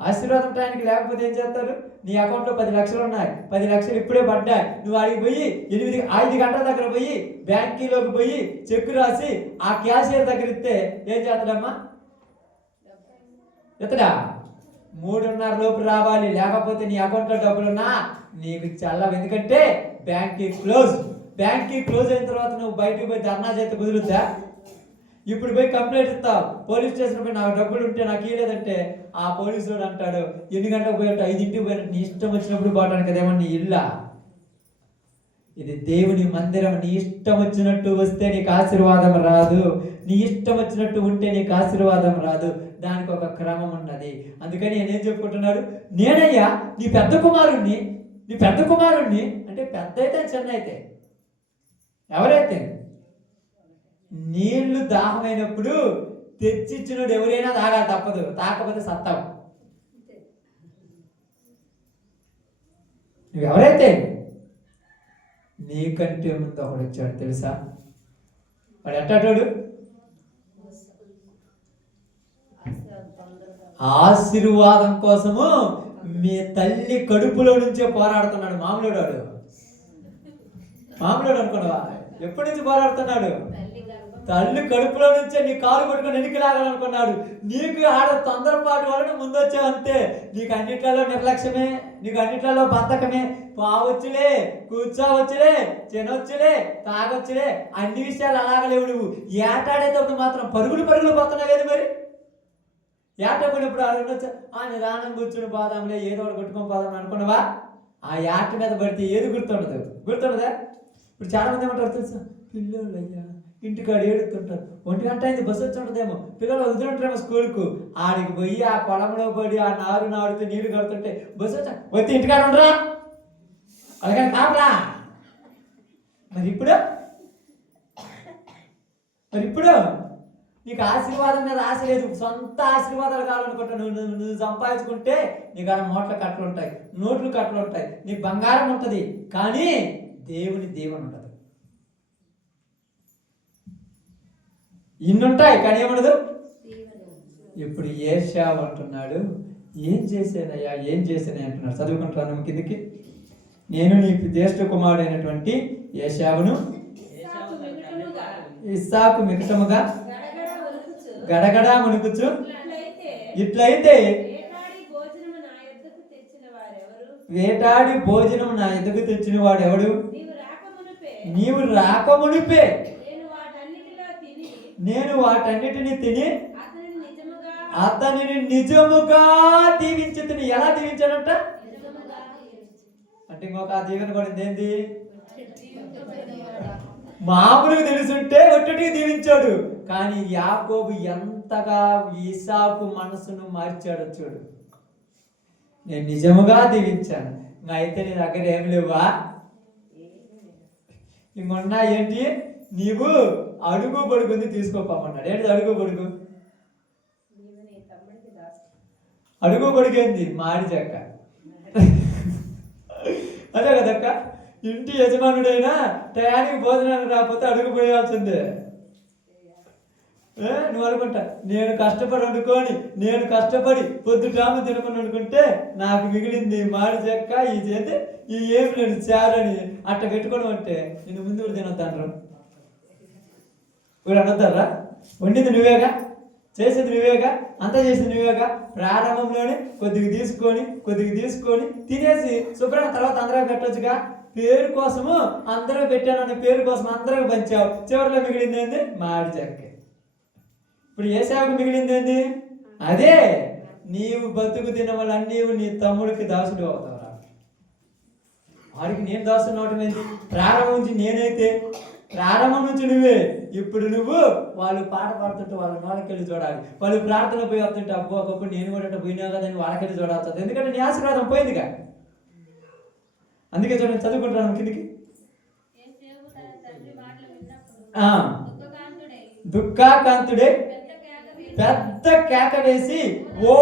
ఆశీర్వాదం టయానికి లేకపోతే ఏం చేస్తారు? నీ అకౌంట్లో 10 లక్షలు ఉన్నాయి, 10 లక్షలు ఇప్పుడే పడ్డాయి, నువ్వు అడిగి పోయి 5 గంటల దగ్గర పోయి బ్యాంకీలోకి పోయి చెక్ రాసి ఆ క్యాషియర్ దగ్గర ఇస్తే ఏం చేస్తాడమ్మా? ఎత్తడా? 3:30 లోపు రావాలి, లేకపోతే నీ అకౌంట్లో డబ్బులున్నా నీకు చల్లవు. ఎందుకంటే బ్యాంక్ క్లోజ్ అయిన తర్వాత నువ్వు బయటకు పోయి ధర్నా చేస్తే కుదురుద్దా? ఇప్పుడు పోయి కంప్లైంట్ ఇస్తావు పోలీస్ స్టేషన్ పోయి, నాకు డబ్బులు ఉంటే నాకు ఇవ్వలేదంటే ఆ పోలీసు వాడు అంటాడు ఎన్ని గంటలకు పోయినట్టు 5ంటికి పోయినట్టు నీ ఇష్టం వచ్చినప్పుడు పోవడానికి కదేమో నీ ఇల్లా. ఇది దేవుని మందిరం. నీ ఇష్టం వచ్చినట్టు వస్తే నీకు ఆశీర్వాదం రాదు, నీ ఇష్టం వచ్చినట్టు ఉంటే నీకు ఆశీర్వాదం రాదు. దానికి ఒక క్రమం ఉన్నది. అందుకని నేనేం చెప్పుకుంటున్నాడు? నేనయ్యా నీ పెద్ద కుమారుణ్ణి అంటే పెద్ద అయితే చిన్న అయితే ఎవరైతే నీళ్లు దాహమైనప్పుడు తెచ్చిచ్చినోడు ఎవరైనా తాగాలి, తప్పదు, తాకపోతే సత్తావు. నువ్వెవరైతే నీకంటే ముందు ఒకడు వచ్చాడు తెలుసా? వాడు ఎట్టాడు? ఆశీర్వాదం కోసము మీ తల్లి కడుపులో నుంచే పోరాడుతున్నాడు. మామూలుడు అనుకున్నావా? ఎప్పటి నుంచి పోరాడుతున్నాడు? తల్లి కడుపులో నుంచే నీ కాలు పట్టుకొని ఎన్నికి లాగాలనుకున్నాడు. నీకు ఆడ తొందరపాటు వలన ముందు వచ్చావంతే. నీకు అన్నిట్లలో నిర్లక్ష్యమే, నీకు అన్నిట్లలో బద్ధకమే. పావచ్చులే, కూర్చోవచ్చులే, తినొచ్చులే, తాగొచ్చులే, అన్ని విషయాలు అలాగలేవు. నువ్వు ఏటాడేటప్పుడు మాత్రం పరుగులు పోతున్నావేది మరి? ఏటపోయినప్పుడు అడగొచ్చా నిదానం కూర్చుని పోదాంలే, ఏదో ఒకటి కొట్టుకొని పోదాం అనుకున్నావా? ఆ ఏట మీద పడితే ఏది గుర్తుండదా? ఇప్పుడు చాలా మంది ఏమంటారు తెలుసా? పిల్లలు అయ్యా ఇంటికాడ ఏడుతుంటారు, 1 గంట అయింది, బస్సు వచ్చి ఉంటుందేమో, పిల్లలు వదిలింటారేమో స్కూల్కు. ఆడికి పోయి ఆ పొలంలో పడి ఆ నాడుతూ నీళ్లు కడుతుంటే బస్సు వచ్చి ఇంటికాడ ఉండరా? అలాగని కాపలా. మరి ఇప్పుడు నీకు ఆశీర్వాదం మీద ఆశ లేదు, సొంత ఆశీర్వాదాలు కావాలనుకుంటా. నువ్వు సంపాదించుకుంటే నీకు ఆడ నోట్ల కట్టలు ఉంటాయి, నోట్లు కట్టలు ఉంటాయి, నీకు బంగారం ఉంటుంది, కానీ దేవుని దేవుని ఉండదు. ఇన్నుంటాయి కానీ ఏముండదు. ఇప్పుడు ఏశావు అంటున్నాడు, ఏం చేశానయ్యా అంటున్నాడు. చదువుకుంటున్నాను కిందికి. నేను నీ జ్యేష్ఠ కుమారుడైనటువంటి ఏశావును ఇస్సాకు మిగటముగా గడగడా మునుకుచు, ఇట్లయితే వేటాడి భోజనం నా ఎదుగు తెచ్చిన వాడు ఎవడు? నీవు రాకమునిపే నేను వాటన్నిటిని తిని అతనిని నిజముగా దీవించుతుని. ఎలా దీవించాడంట అంటే ఇంకొక దీవెన పడింది ఏంది? మామూలుగా తెలుసుంటే ఒట్టటికి దీవించాడు, కానీ యాకోబు ఎంతగా ఇసాకు మనసును మార్చాడు చూడు. నేను నిజముగా దీవించాను, అయితే నీ దగ్గర ఏం లేవా? ఇంకొన్నా ఏంటి? నీవు అడుగు బడుగుంది తీసుకోపమ్మన్నాడు. ఏంటి అడుగు బడుగేంది? మాడి చెక్క. అదే కదక్క, ఇంటి యజమానుడైనా టయానికి భోజనానికి రాకపోతే అడుగు పోయాల్సిందే. నువ్వు అనుకుంటా నేను కష్టపడి పొద్దుటాము తినుకుని అనుకుంటే నాకు మిగిలింది మాడి చెక్క, ఈ ఏమి లేదు చారని అట్ట పెట్టుకోవడం అంటే నేను ముందు కూడా తినొద్దాను. వీడు అనొద్దారా? వండింది నువ్వేగా, చేసేది నువ్వేగా, అంతా చేసింది నువ్వేగా. ప్రారంభంలోనే కొద్దిగా తీసుకొని తినేసి శుభ్రంగా తర్వాత అందరూ పెట్టొచ్చుగా. పేరు కోసము అందరూ పెట్టానని పేరు కోసం అందరూ పంచావు, చివరిలో మిగిలింది ఏంది? మాడి చెక్క. ఇప్పుడు ఏశావుకు మిగిలింది ఏంది? అదే నీవు బతుకు తినవలన్నీ నీ తమ్ముడికి దాసుడు అవుతావురా. వాడికి నేను దాసుడు అవటం ఏంటి? ప్రారంభం నుంచి నేనైతే ప్రారంభం నుంచి నువ్వే. ఇప్పుడు నువ్వు వాళ్ళు పాట పాడుతుంటే వాళ్ళ వాళ్ళకెళ్ళి చూడాలి. వాళ్ళు ప్రార్థన పోయి వస్తుంటే అబ్బో ఒకప్పుడు నేను కూడా పోయినా కదని వాళ్ళకెళ్ళి చూడాల్సి. ఎందుకంటే నీ ఆశీర్వాదం పోయిందిగా. అందుకే చూడండి, చదువుకుంటాను కిందికి. దుఃఖాకాంతుడే పెద్ద కేక వేసి, ఓ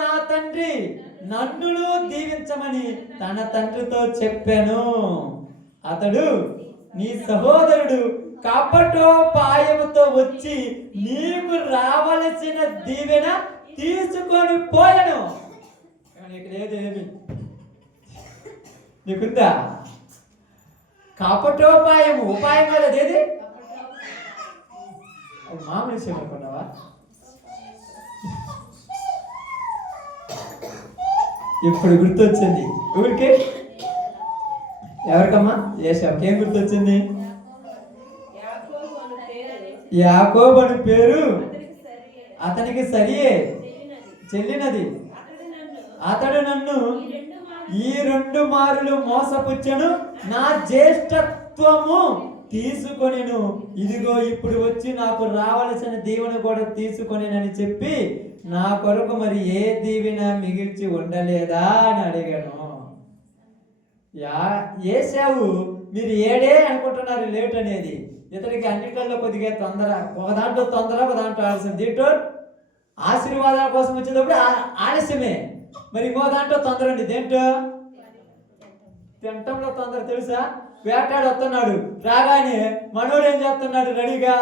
నా తండ్రి నన్ను దీవించమని తన తండ్రితో చెప్పాను. అతడు నీ సహోదరుడు కపటోపాయముతో వచ్చి నీకు రావలసిన దీవెన తీసుకొని పోయాను. ఇక్కడ ఏదేమి నీకుందా? కపటోపాయము, ఉపాయం అదేది మామూలు విషయం అనుకున్నావా? ఇప్పుడు గుర్తొచ్చింది. ఊరికే ఎవరికమ్మా? ఏశావుకి ఏం గుర్తొచ్చింది? యాకోబు అని పేరు అతనికి సరియే చెల్లినది. అతడు నన్ను ఈ 2 మారులు మోసపుచ్చను, నా జ్యేష్ఠత్వము తీసుకొనిను, ఇదిగో ఇప్పుడు వచ్చి నాకు రావలసిన దీవెన కూడా తీసుకొనినని చెప్పి నా కొరకు మరి ఏ దీవెన మిగిల్చి ఉండలేదా అని అడిగాను. ఏశావు మీరు ఏడే అనుకుంటున్నారు లేట్ అనేది. ఇతనికి అన్నింటిలో కొద్దిగా తొందర, ఒక దాంట్లో తొందర, ఒక దాంట్లో ఆలస్యం. దీంట్లో ఆశీర్వాదాల కోసం వచ్చేటప్పుడు ఆలస్యమే, మరి ఇంకో దాంట్లో తొందర ఉంది. దేంట్లో? తింటంలో తొందర. తెలుసా? వేటాడు వస్తున్నాడు, రాగానే మనోడు ఏం చేస్తున్నాడు? రెడీగా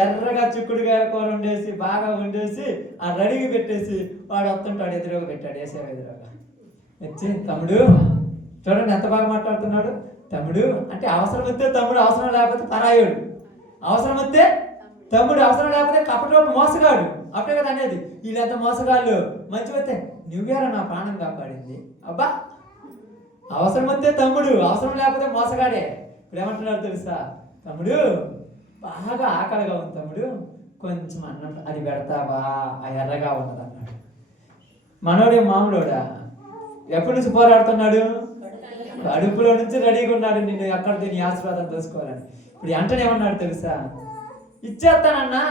ఎర్రగా చిక్కుడుగా కూర వండేసి బాగా వండేసి ఆ రెడీగా పెట్టేసి వాడు వస్తుంటాడు. ఎదురుగా పెట్టాడు, ఏశావు ఎదురుగా వచ్చి, తమ్ముడు చూడండి ఎంత బాగా మాట్లాడుతున్నాడు. తమ్ముడు అంటే అవసరం వస్తే తమ్ముడు, అవసరం లేకపోతే పరాయుడు. అవసరం వస్తే తమ్ముడు, అవసరం లేకపోతే కపటోపు మోసగాడు. అప్పుడే కదా అనేది. వీళ్ళంత మోసగాళ్ళు. మంచి వస్తే నువ్వేరా నా ప్రాణం కాపాడింది. అబ్బా, అవసరం వస్తే తమ్ముడు, అవసరం లేకపోతే మోసగాడే. ఇప్పుడు ఏమంటున్నాడు తెలుసా? తమ్ముడు బాగా ఆకలిగా ఉంది తమ్ముడు, కొంచెం అన్నం అది పెడతావా, ఆ ఎర్రగా ఉన్నది అన్నాడు. మనోడే మామూలోడా? ఎప్పటి నుంచి పోరాడుతున్నాడు? కడుపులో నుంచి రెడీగా ఉన్నాడు నేను అక్కడ నీ ఆశీర్వాదం తెలుసుకోవాలని. ఇప్పుడు వెంటనే ఏమన్నాడు తెలుసా? ఇచ్చేస్తానన్నా,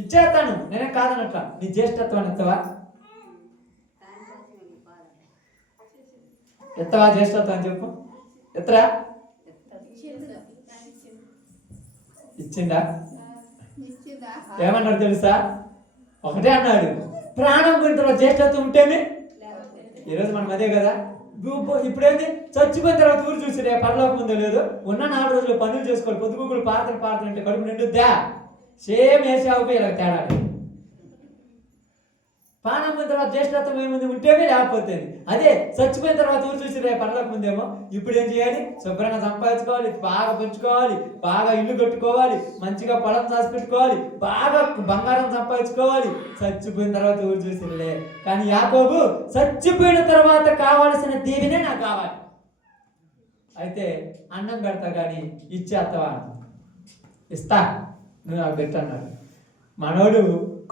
ఇచ్చేస్తాను, నేనే కాదనట్లా. నీ జ్యేష్ఠత్వాన్ని ఎత్తవా జ్యేష్ఠత్వం చెప్పు. ఎత్తరా? ఇచ్చిండా? ఏమన్నాడు తెలుసా? ఒకటే అన్నాడు, ప్రాణం గురించి జ్యేష్ఠత్వం ఉంటేనే. ఈరోజు మనం అదే కదా. ఇప్పుడేంది? చచ్చిపోయిన తర్వాత ఊరు చూసి రే పరలోకం ఉందో లేదో, ఉన్న 4 రోజులు పనులు చేసుకోవాలి, పొద్దుగుకులు పాత్రలు కడుపు నిండుద్దా? సేమ్ ఏశావుకు ఇలా తేడా. ప్రాణం పోయిన తర్వాత జ్యేష్ఠత్వం ఏముంది? ఉంటేనే లేకపోతే. అదే చచ్చిపోయిన తర్వాత ఊరు చూసి రే పరలోకం ఉందేమో. ఇప్పుడు ఏం చేయాలి? శుభ్రంగా సంపాదించుకోవాలి, బాగా పెంచుకోవాలి, బాగా ఇల్లు కట్టుకోవాలి, మంచిగా పొలం చాసి పెట్టుకోవాలి, బాగా బంగారం సంపాదించుకోవాలి. చచ్చిపోయిన తర్వాత ఊరు చూసిలే. కానీ యాకోబు చచ్చిపోయిన తర్వాత కావాల్సిన దీవెనే నాకు కావాలి. అయితే అన్నం పెడతా కానీ ఇచ్చేస్తావా? ఇస్తా, నువ్వు నాకు పెట్టన్నాడు. మనోడు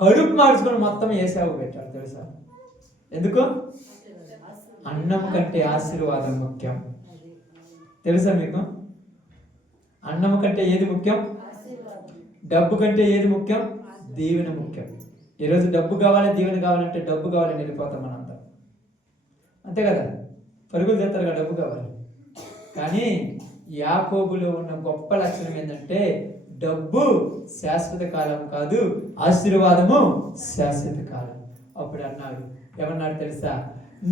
కడుపు మార్చుకొని మొత్తం ఏశావు పెట్టాడు. తెలుసా ఎందుకు? అన్నం కంటే ఆశీర్వాదం ముఖ్యం. తెలుసా మీకు? అన్నం కంటే ఏది ముఖ్యం? డబ్బు కంటే ఏది ముఖ్యం? దీవెన ముఖ్యం. ఈరోజు డబ్బు కావాలి, దీవెన కావాలంటే డబ్బు కావాలని వెళ్ళిపోతాం మనంతా, అంతే కదా. పరుగులు తెస్తారు కదా డబ్బు కావాలి. కానీ యాకోబులో ఉన్న గొప్ప లక్షణం ఏంటంటే డబ్బు శాశ్వత కాలం కాదు, ఆశీర్వాదము శాశ్వత కాలం. అప్పుడు అన్నాడు, ఏమన్నాడు తెలుసా?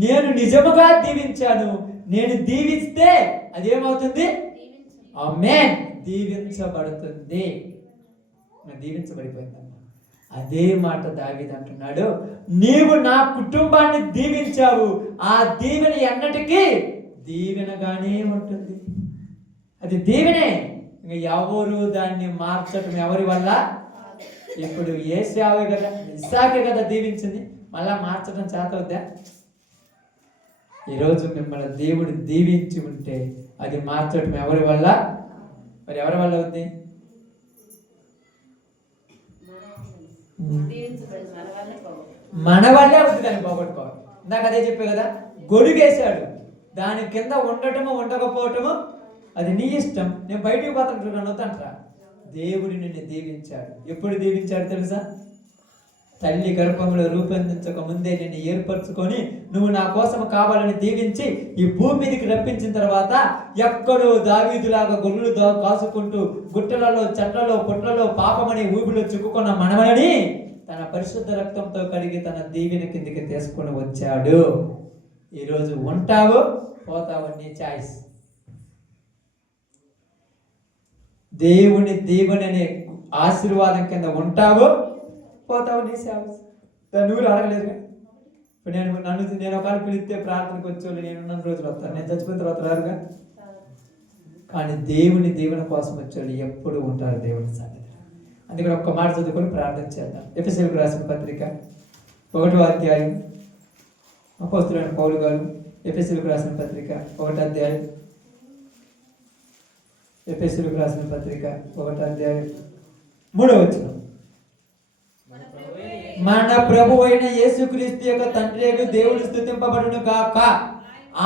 నేను నిజముగా దీవించాను, నేను దీవిస్తే అదేమవుతుంది? ఆమేన్, దీవించబడుతుంది. దీవించబడిపోయిందన్న అదే మాట దావీదు అంటున్నాడు, నీవు నా కుటుంబాన్ని దీవించావు, ఆ దీవెన ఎన్నటికీ దీవెనగానే ఉంటుంది. అది దీవెనే, ఇంకా ఎవరు దాన్ని మార్చటం ఎవరి వల్ల? ఇప్పుడు ఏశావే కదా, ఇస్సాకే కదా దీవించింది, మళ్ళా మార్చడం చేతవుద్దా? ఈరోజు మిమ్మల్ని దేవుడు దీవించి ఉంటే అది మార్చటం ఎవరి వల్ల? మరి ఎవరి వల్ల అవుద్ది? మన వల్లే అవుతుంది. దాన్ని పోగొట్టుకోవాలి. ఇందాక అదే చెప్పే కదా, గొడుగేశాడు, దాని కింద ఉండటము ఉండకపోవటము అది నీ ఇష్టం. నేను బయటికి పోతాను వద్దంటరా, దేవుడు నిన్ను దీవించాడు. ఎప్పుడు దీవించాడు తెలుసా? తల్లి గర్భంలో రూపొందించక ముందే నిన్ను ఏర్పరచుకొని నువ్వు నా కోసం కావాలని దీవించి ఈ భూమి మీదకి రప్పించిన తర్వాత ఎక్కడో దావీదులాగా గొర్రెలు కాసుకుంటూ గుట్టలలో, చెట్లలో, పుట్లలో పాపమనే ఊబిలో చిక్కుకున్న మనవలని తన పరిశుద్ధ రక్తంతో కడిగి తన దీవెన కిందికి తీసుకొని వచ్చాడు. ఈరోజు ఉంటావు, పోతావు, నీ చాయిస్. దేవుని దీవెన అనే ఆశీర్వాదం కింద ఉంటావు, పోతావు, నీ సేవ. నువ్వు అడగలేదు. ఇప్పుడు నేను ఒకవేళ పిలిస్తే ప్రార్థనకు వచ్చేవాళ్ళు నేను ఉన్న రోజులు వస్తాను, నేను చచ్చిపోయిన తర్వాత రారుగా. కానీ దేవుని దీవెన కోసం వచ్చేవాళ్ళు ఎప్పుడు ఉంటారు దేవుని సన్నిధిలో. అందుకని ఒక్క మాట చదువుకొని ప్రార్థన చేద్దాం. ఎఫెసీయులకు రాసిన పత్రిక 1వ అధ్యాయం. అపోస్తలుడైన పౌలు గారు ఎఫెసీయులకు రాసిన పత్రిక 1వ అధ్యాయం. ఎఫెసీయులకు రాసిన పత్రిక 1వ అధ్యాయం 3వ వచనం. మన ప్రభు అయిన యేసుక్రీస్తు యొక్క తండ్రి దేవుడు స్తుతింపబడును గాక.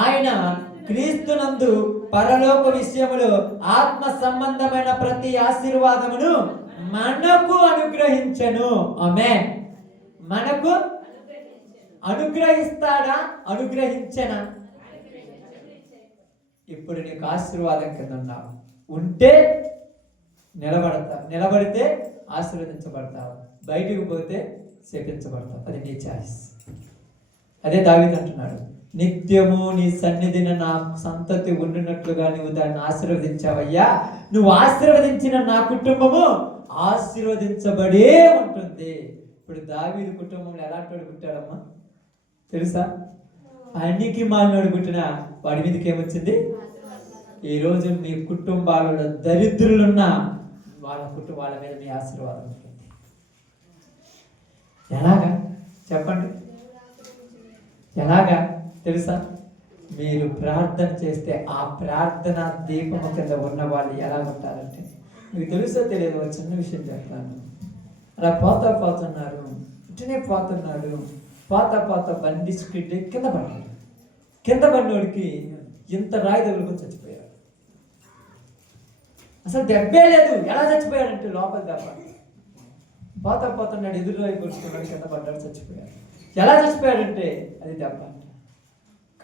ఆయన క్రీస్తునందు పరలోక విషయములో ఆత్మ సంబంధమైన ప్రతి ఆశీర్వాదమును మనకు అనుగ్రహించెను. ఆమేన్. మనకు అనుగ్రహిస్తాడా? అనుగ్రహించెనా? ఇప్పుడు నీకు ఆశీర్వాదం కింద ఉన్నావు. ఉంటే నిలబడితే ఆశీర్వదించబడతావు, బయటికి పోతే శపించబడతావు. అది నీ చాయిస్. అదే దావీదు అంటున్నాడు, నిత్యము నీ సన్నిధిని నా సంతతి ఉండినట్లుగా నువ్వు దాన్ని ఆశీర్వదించావయ్యా. నువ్వు ఆశీర్వదించిన నా కుటుంబము ఆశీర్వదించబడే ఉంటుంది. ఇప్పుడు దావీదు కుటుంబంలో ఎలాంటి వాడు పుట్టాడమ్మా తెలుసా? అన్నికి మాలినోడు పుట్టిన వాడి మీదకి ఏమొచ్చింది? ఈరోజు మీ కుటుంబాలలో దరిద్రులున్న వాళ్ళ మీద మీ ఆశీర్వాదం ఉంటుంది. ఎలాగా చెప్పండి? ఎలాగా తెలుసా? మీరు ప్రార్థన చేస్తే ఆ ప్రార్థన దీపము కింద ఉన్న వాళ్ళు ఎలా ఉంటారంటే, మీకు తెలుసో తెలియదు, చిన్న విషయం చెప్తాను. అలా పోతున్నారు, ఇటునే పోతున్నాడు. పోత బండి స్పీడ్ కింద పడ్డాడు. కింద పడినోడికి ఇంత రాయి తగులుకొని చచ్చిపోయాడు. అసలు దెబ్బే లేదు. ఎలా చచ్చిపోయాడంటే లోపల దెబ్బ. పోతున్నాడు, ఎదురు రాయి కొడుతున్నాడు, కింద పడ్డాడు, చచ్చిపోయాడు. ఎలా చచ్చిపోయాడంటే అది దెబ్బ అంట.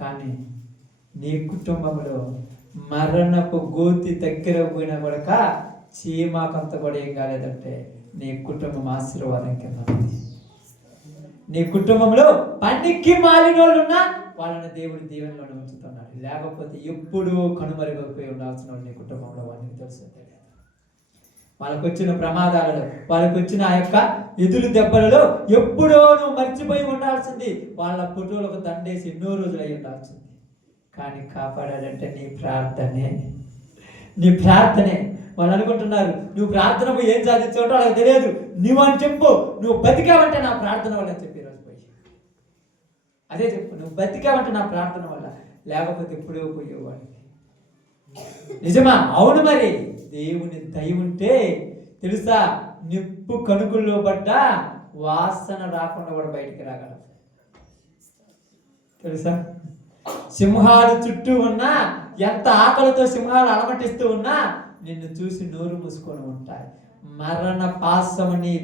కానీ నీ కుటుంబంలో మరణపు గోతి దగ్గర పోయినా కూడా చీమాకంత కూడా ఏం కాలేదంటే నీ కుటుంబం ఆశీర్వాదం కింద ఉంది. నీ కుటుంబంలో పనికి మాలినోళ్ళు ఉన్నా వాళ్ళని దేవుడి దీవెనలో ఉంచుతున్నాడు. లేకపోతే ఎప్పుడూ కనుమరుగైపోయి ఉండాల్సిన వాళ్ళు నీ కుటుంబంలో వాళ్ళకి తెలుసు. వాళ్ళకు వచ్చిన ప్రమాదాలలో, వాళ్ళకు వచ్చిన ఆ యొక్క ఎదురు దెబ్బలలో ఎప్పుడో నువ్వు మర్చిపోయి ఉండాల్సింది. వాళ్ళ ఫోటోలకు దండేసి ఎన్నో రోజులు అయి ఉండాల్సింది. కానీ కాపాడాడంటే నీ ప్రార్థనే. నీ ప్రార్థనే. వాళ్ళు అనుకుంటున్నారు నువ్వు ప్రార్థనకు ఏం సాధించావో వాళ్ళకి తెలియదు. నువ్వు అని చెప్పు, నువ్వు బతికావంటే నా ప్రార్థన వల్ల చెప్పి ఈరోజు పోయి అదే చెప్పు, నువ్వు బతికావంటే నా ప్రార్థన వల్ల, లేకపోతే ఎప్పుడో పోయేవాడికి. నిజమా? అవును. మరి దేవుని దయ ఉంటే తెలుసా, నిప్పు కణుకుల్లో పడ్డ వాసన రాకుండా కూడా బయటికి రాగలదు తెలుసా. సింహాలు చుట్టూ ఉన్నా, ఎంత ఆకలితో సింహాలు అలమటిస్తూ ఉన్నా నిన్ను చూసి నోరు మూసుకొని ఉంటాయి. మరణ పాశమని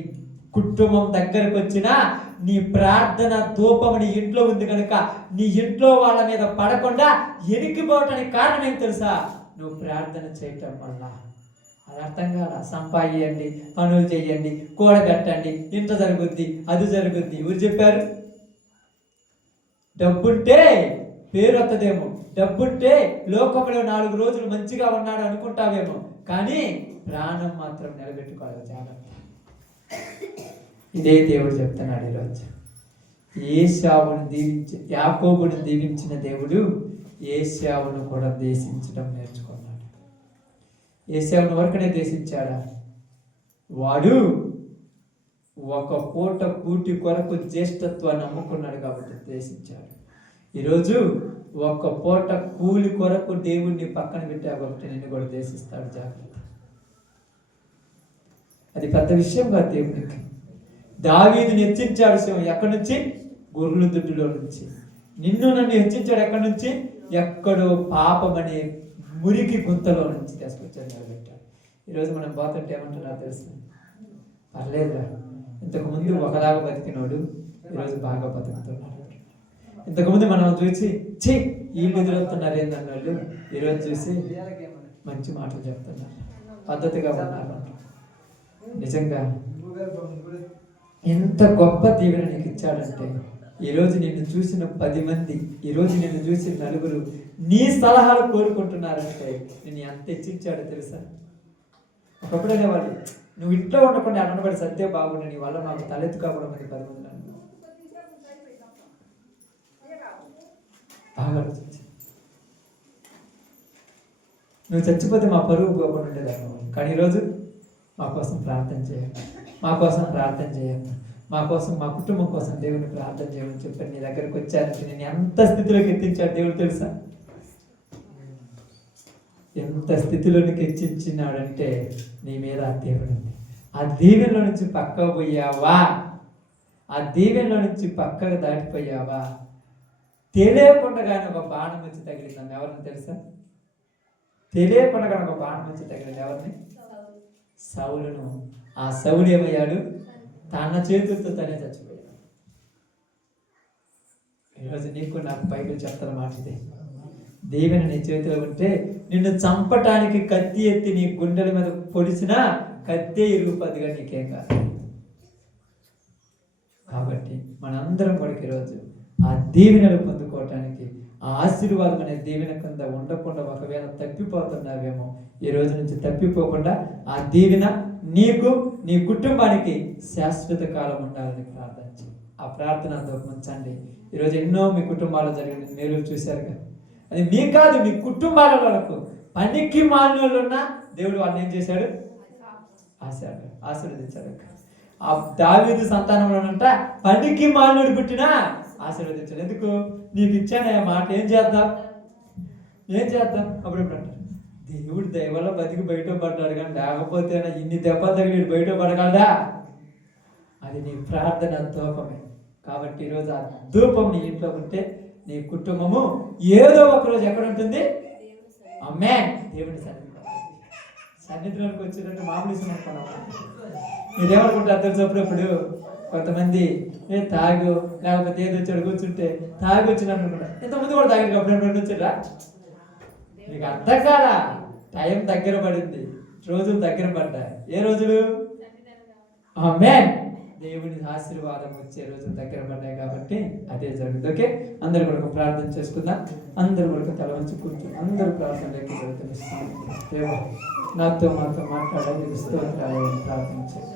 కుటుంబం దగ్గరకు వచ్చినా నీ ప్రార్థన ధూపం నీ ఇంట్లో ఉంది కనుక నీ ఇంట్లో వాళ్ళ మీద పడకుండా ఎనికిపోవటానికి కారణం ఏం తెలుసా? నువ్వు ప్రార్థన చేయటం వల్ల. అది అర్థం కాదా? సంపాదించండి, పనులు చేయండి, కూడగట్టండి, ఇంత జరుగుద్ది, అది జరుగుద్ది. ఎవరు చెప్పారు? డబ్బుంటే పేరు వస్తుందేమో, డబ్బుంటే లోకంలో 4 రోజులు మంచిగా ఉన్నాడు అనుకుంటావేమో, కానీ ప్రాణం మాత్రం నిలబెట్టుకోవాలి. జాగ్రత్త. ఇదే దేవుడు చెప్తున్నాడు ఈరోజు. యాకోబుని దీవించిన దేవుడు ఏశావును కూడా దేశించడం నేర్చుకున్నాడు. ఏశావును వరకనే దేశించాడా? వాడు ఒక పూట కూటి కొరకు జ్యేష్ఠత్వాన్ని నమ్ముకున్నాడు కాబట్టి దేశించాడు. ఈరోజు ఒక పూట కూలి కొరకు దేవుడిని పక్కన పెట్టావు కాబట్టి నిన్ను కూడా దేశిస్తాడు. జాగ్రత్త. అది పెద్ద విషయం కాదు దేవునికి. దావీదుని హెచ్చించాడు విషయం ఎక్కడి నుంచి? గొర్రెల దుడ్డులో నుంచి. నిన్ను నన్ను హెచ్చించాడు ఎక్కడి నుంచి? ఎక్కడో పాపం అనే మురికి గుంతలో నుంచి తీసుకొచ్చాడు, నిలబెట్టాడు. ఈరోజు మనం పోతుంటే ఏమంటున్నారు తెలుసు? పర్లేదురా, ఇంతకుముందు ఒకలాగా బతికినోడు ఈరోజు బాగా బతుకుతున్నాడు. ఇంతకుముందు మనం చూసి ఛీ వీళ్ళు ఎదురవుతున్నారు ఏందన్న వాళ్ళు ఈరోజు చూసి మంచి మాటలు చెప్తున్నారు, పద్ధతిగా ఉన్నారు. నిజంగా ఎంత గొప్ప దీవెన నీకు ఇచ్చాడంటే, ఈరోజు నిన్ను చూసిన 10 మంది, ఈరోజు నిన్ను చూసిన 4 నీ సలహాలు కోరుకుంటున్నారంటే నేను ఎంత హెచ్చించాడో తెలుసా? ఒకప్పుడు అనేవాళ్ళు, నువ్వు ఇంట్లో ఉండకుండా అనబడి సత్తే బాగుండే, నీ వల్ల మాకు తలెత్తు కాకుండా 10 మంది నన్ను బాగా ఆలోచించి, నువ్వు చచ్చిపోతే మా పరువు పోకుండా ఉండేదాన్ని. కానీ ఈరోజు మా కోసం ప్రార్థన చేయండి, మా కోసం ప్రార్థన చేయండి, మా కోసం, మా కుటుంబం కోసం దేవుని ప్రార్థన చేయమని చెప్పి నీ దగ్గరకు వచ్చారంటే నేను ఎంత స్థితిలోకి ఎత్తించాడు దేవుడు తెలుసా? ఎంత స్థితిలోనికి హెచ్చించినాడంటే నీ మీద ఆ దేవుడు ఉంది. ఆ దీవెనలో నుంచి పక్కకు పోయావా? ఆ దీవెనలో నుంచి పక్కకు దాటిపోయావా? తెలియకుండానే ఒక బాణం వచ్చి తగిలిందని ఎవరిని తెలుసా? తెలియకుండా ఒక బాణం వచ్చి తగిలింది ఎవరిని? సౌలును. ఆ సౌలు ఏమయ్యాడు? తన చేతులతో తనే చచ్చిపోయాడు. ఈరోజు నీకు నాకు బైబిల్ చెప్తాను మాట ఇదే, దీవెన నీ చేతిలో ఉంటే నిన్ను చంపటానికి కత్తి ఎత్తి నీ గుండెల మీద పొడిచినా కత్తే ఇరుగుపదిగా నీకేం కాదు. కాబట్టి మనందరం కూడా ఈరోజు ఆ దీవెనలు పొందుకోవటానికి, ఆ ఆశీర్వాదం అనే దీవెన కింద ఉండకుండా ఒకవేళ తప్పిపోతున్నావేమో, ఈ రోజు నుంచి తప్పిపోకుండా ఆ దీవెన నీకు, నీ కుటుంబానికి శాశ్వత కాలం ఉండాలని ప్రార్థించి ఆ ప్రార్థన ఉంచండి. ఈరోజు ఎన్నో మీ కుటుంబాల్లో జరిగిన మీరు చూశారుగా, అది మీ కాదు, మీ కుటుంబాల వరకు పనికి మాలిన దేవుడు వాళ్ళని ఏం చేశాడు? ఆశీర్వదించాడు. ఆ దావీదు సంతానంలోనంట పనికి మాలినుడు పుట్టినా ఆశీర్వదించాడు. ఎందుకు? నీకు ఇచ్చానే మాట, ఏం చేద్దాం? అప్పుడు అంటారు, దేవుడు దయవల్ల బతికి బయటపడ్డాడు, కానీ లేకపోతే ఇన్ని దెబ్బలు తగిలి బయటపడగలడా? అది నీ ప్రార్థన ధూపమే. కాబట్టి ఈరోజు ఆ ధూపం నీ ఇంట్లో ఉంటే నీ కుటుంబము ఏదో ఒకరోజు ఎక్కడ ఉంటుంది? అమ్మే దేవుని సన్నిధిలోకి వచ్చినట్టు మామూలు అనుకున్నావా? మీరేమనుకుంటారు తెలిసినప్పుడు కొంతమంది తాగు లేకపోతే ఏది వచ్చాడు కూర్చుంటే తాగి వచ్చినట్టు అనుకుంటారు. ఇంతకుముందు కూడా తాగి అప్పుడు వచ్చారా? మీకు అర్థం కాదా? టైం దగ్గర పడింది, రోజులు దగ్గర పడ్డాయి. ఏ రోజులు? ఆమేన్. దేవుని ఆశీర్వాదం వచ్చే రోజులు దగ్గర పడ్డాయి కాబట్టి అదే జరుగుతుంది. ఓకే, అందరూ కూడా ప్రార్థన చేసుకుందాం. అందరూ కూడా తల వంచి కూర్చొని అందరూ ప్రార్థనలోకి వెళ్తున్నాం. నాతో మాతో మాట్లాడాలి, స్తోత్రాలు ప్రార్థించాలి.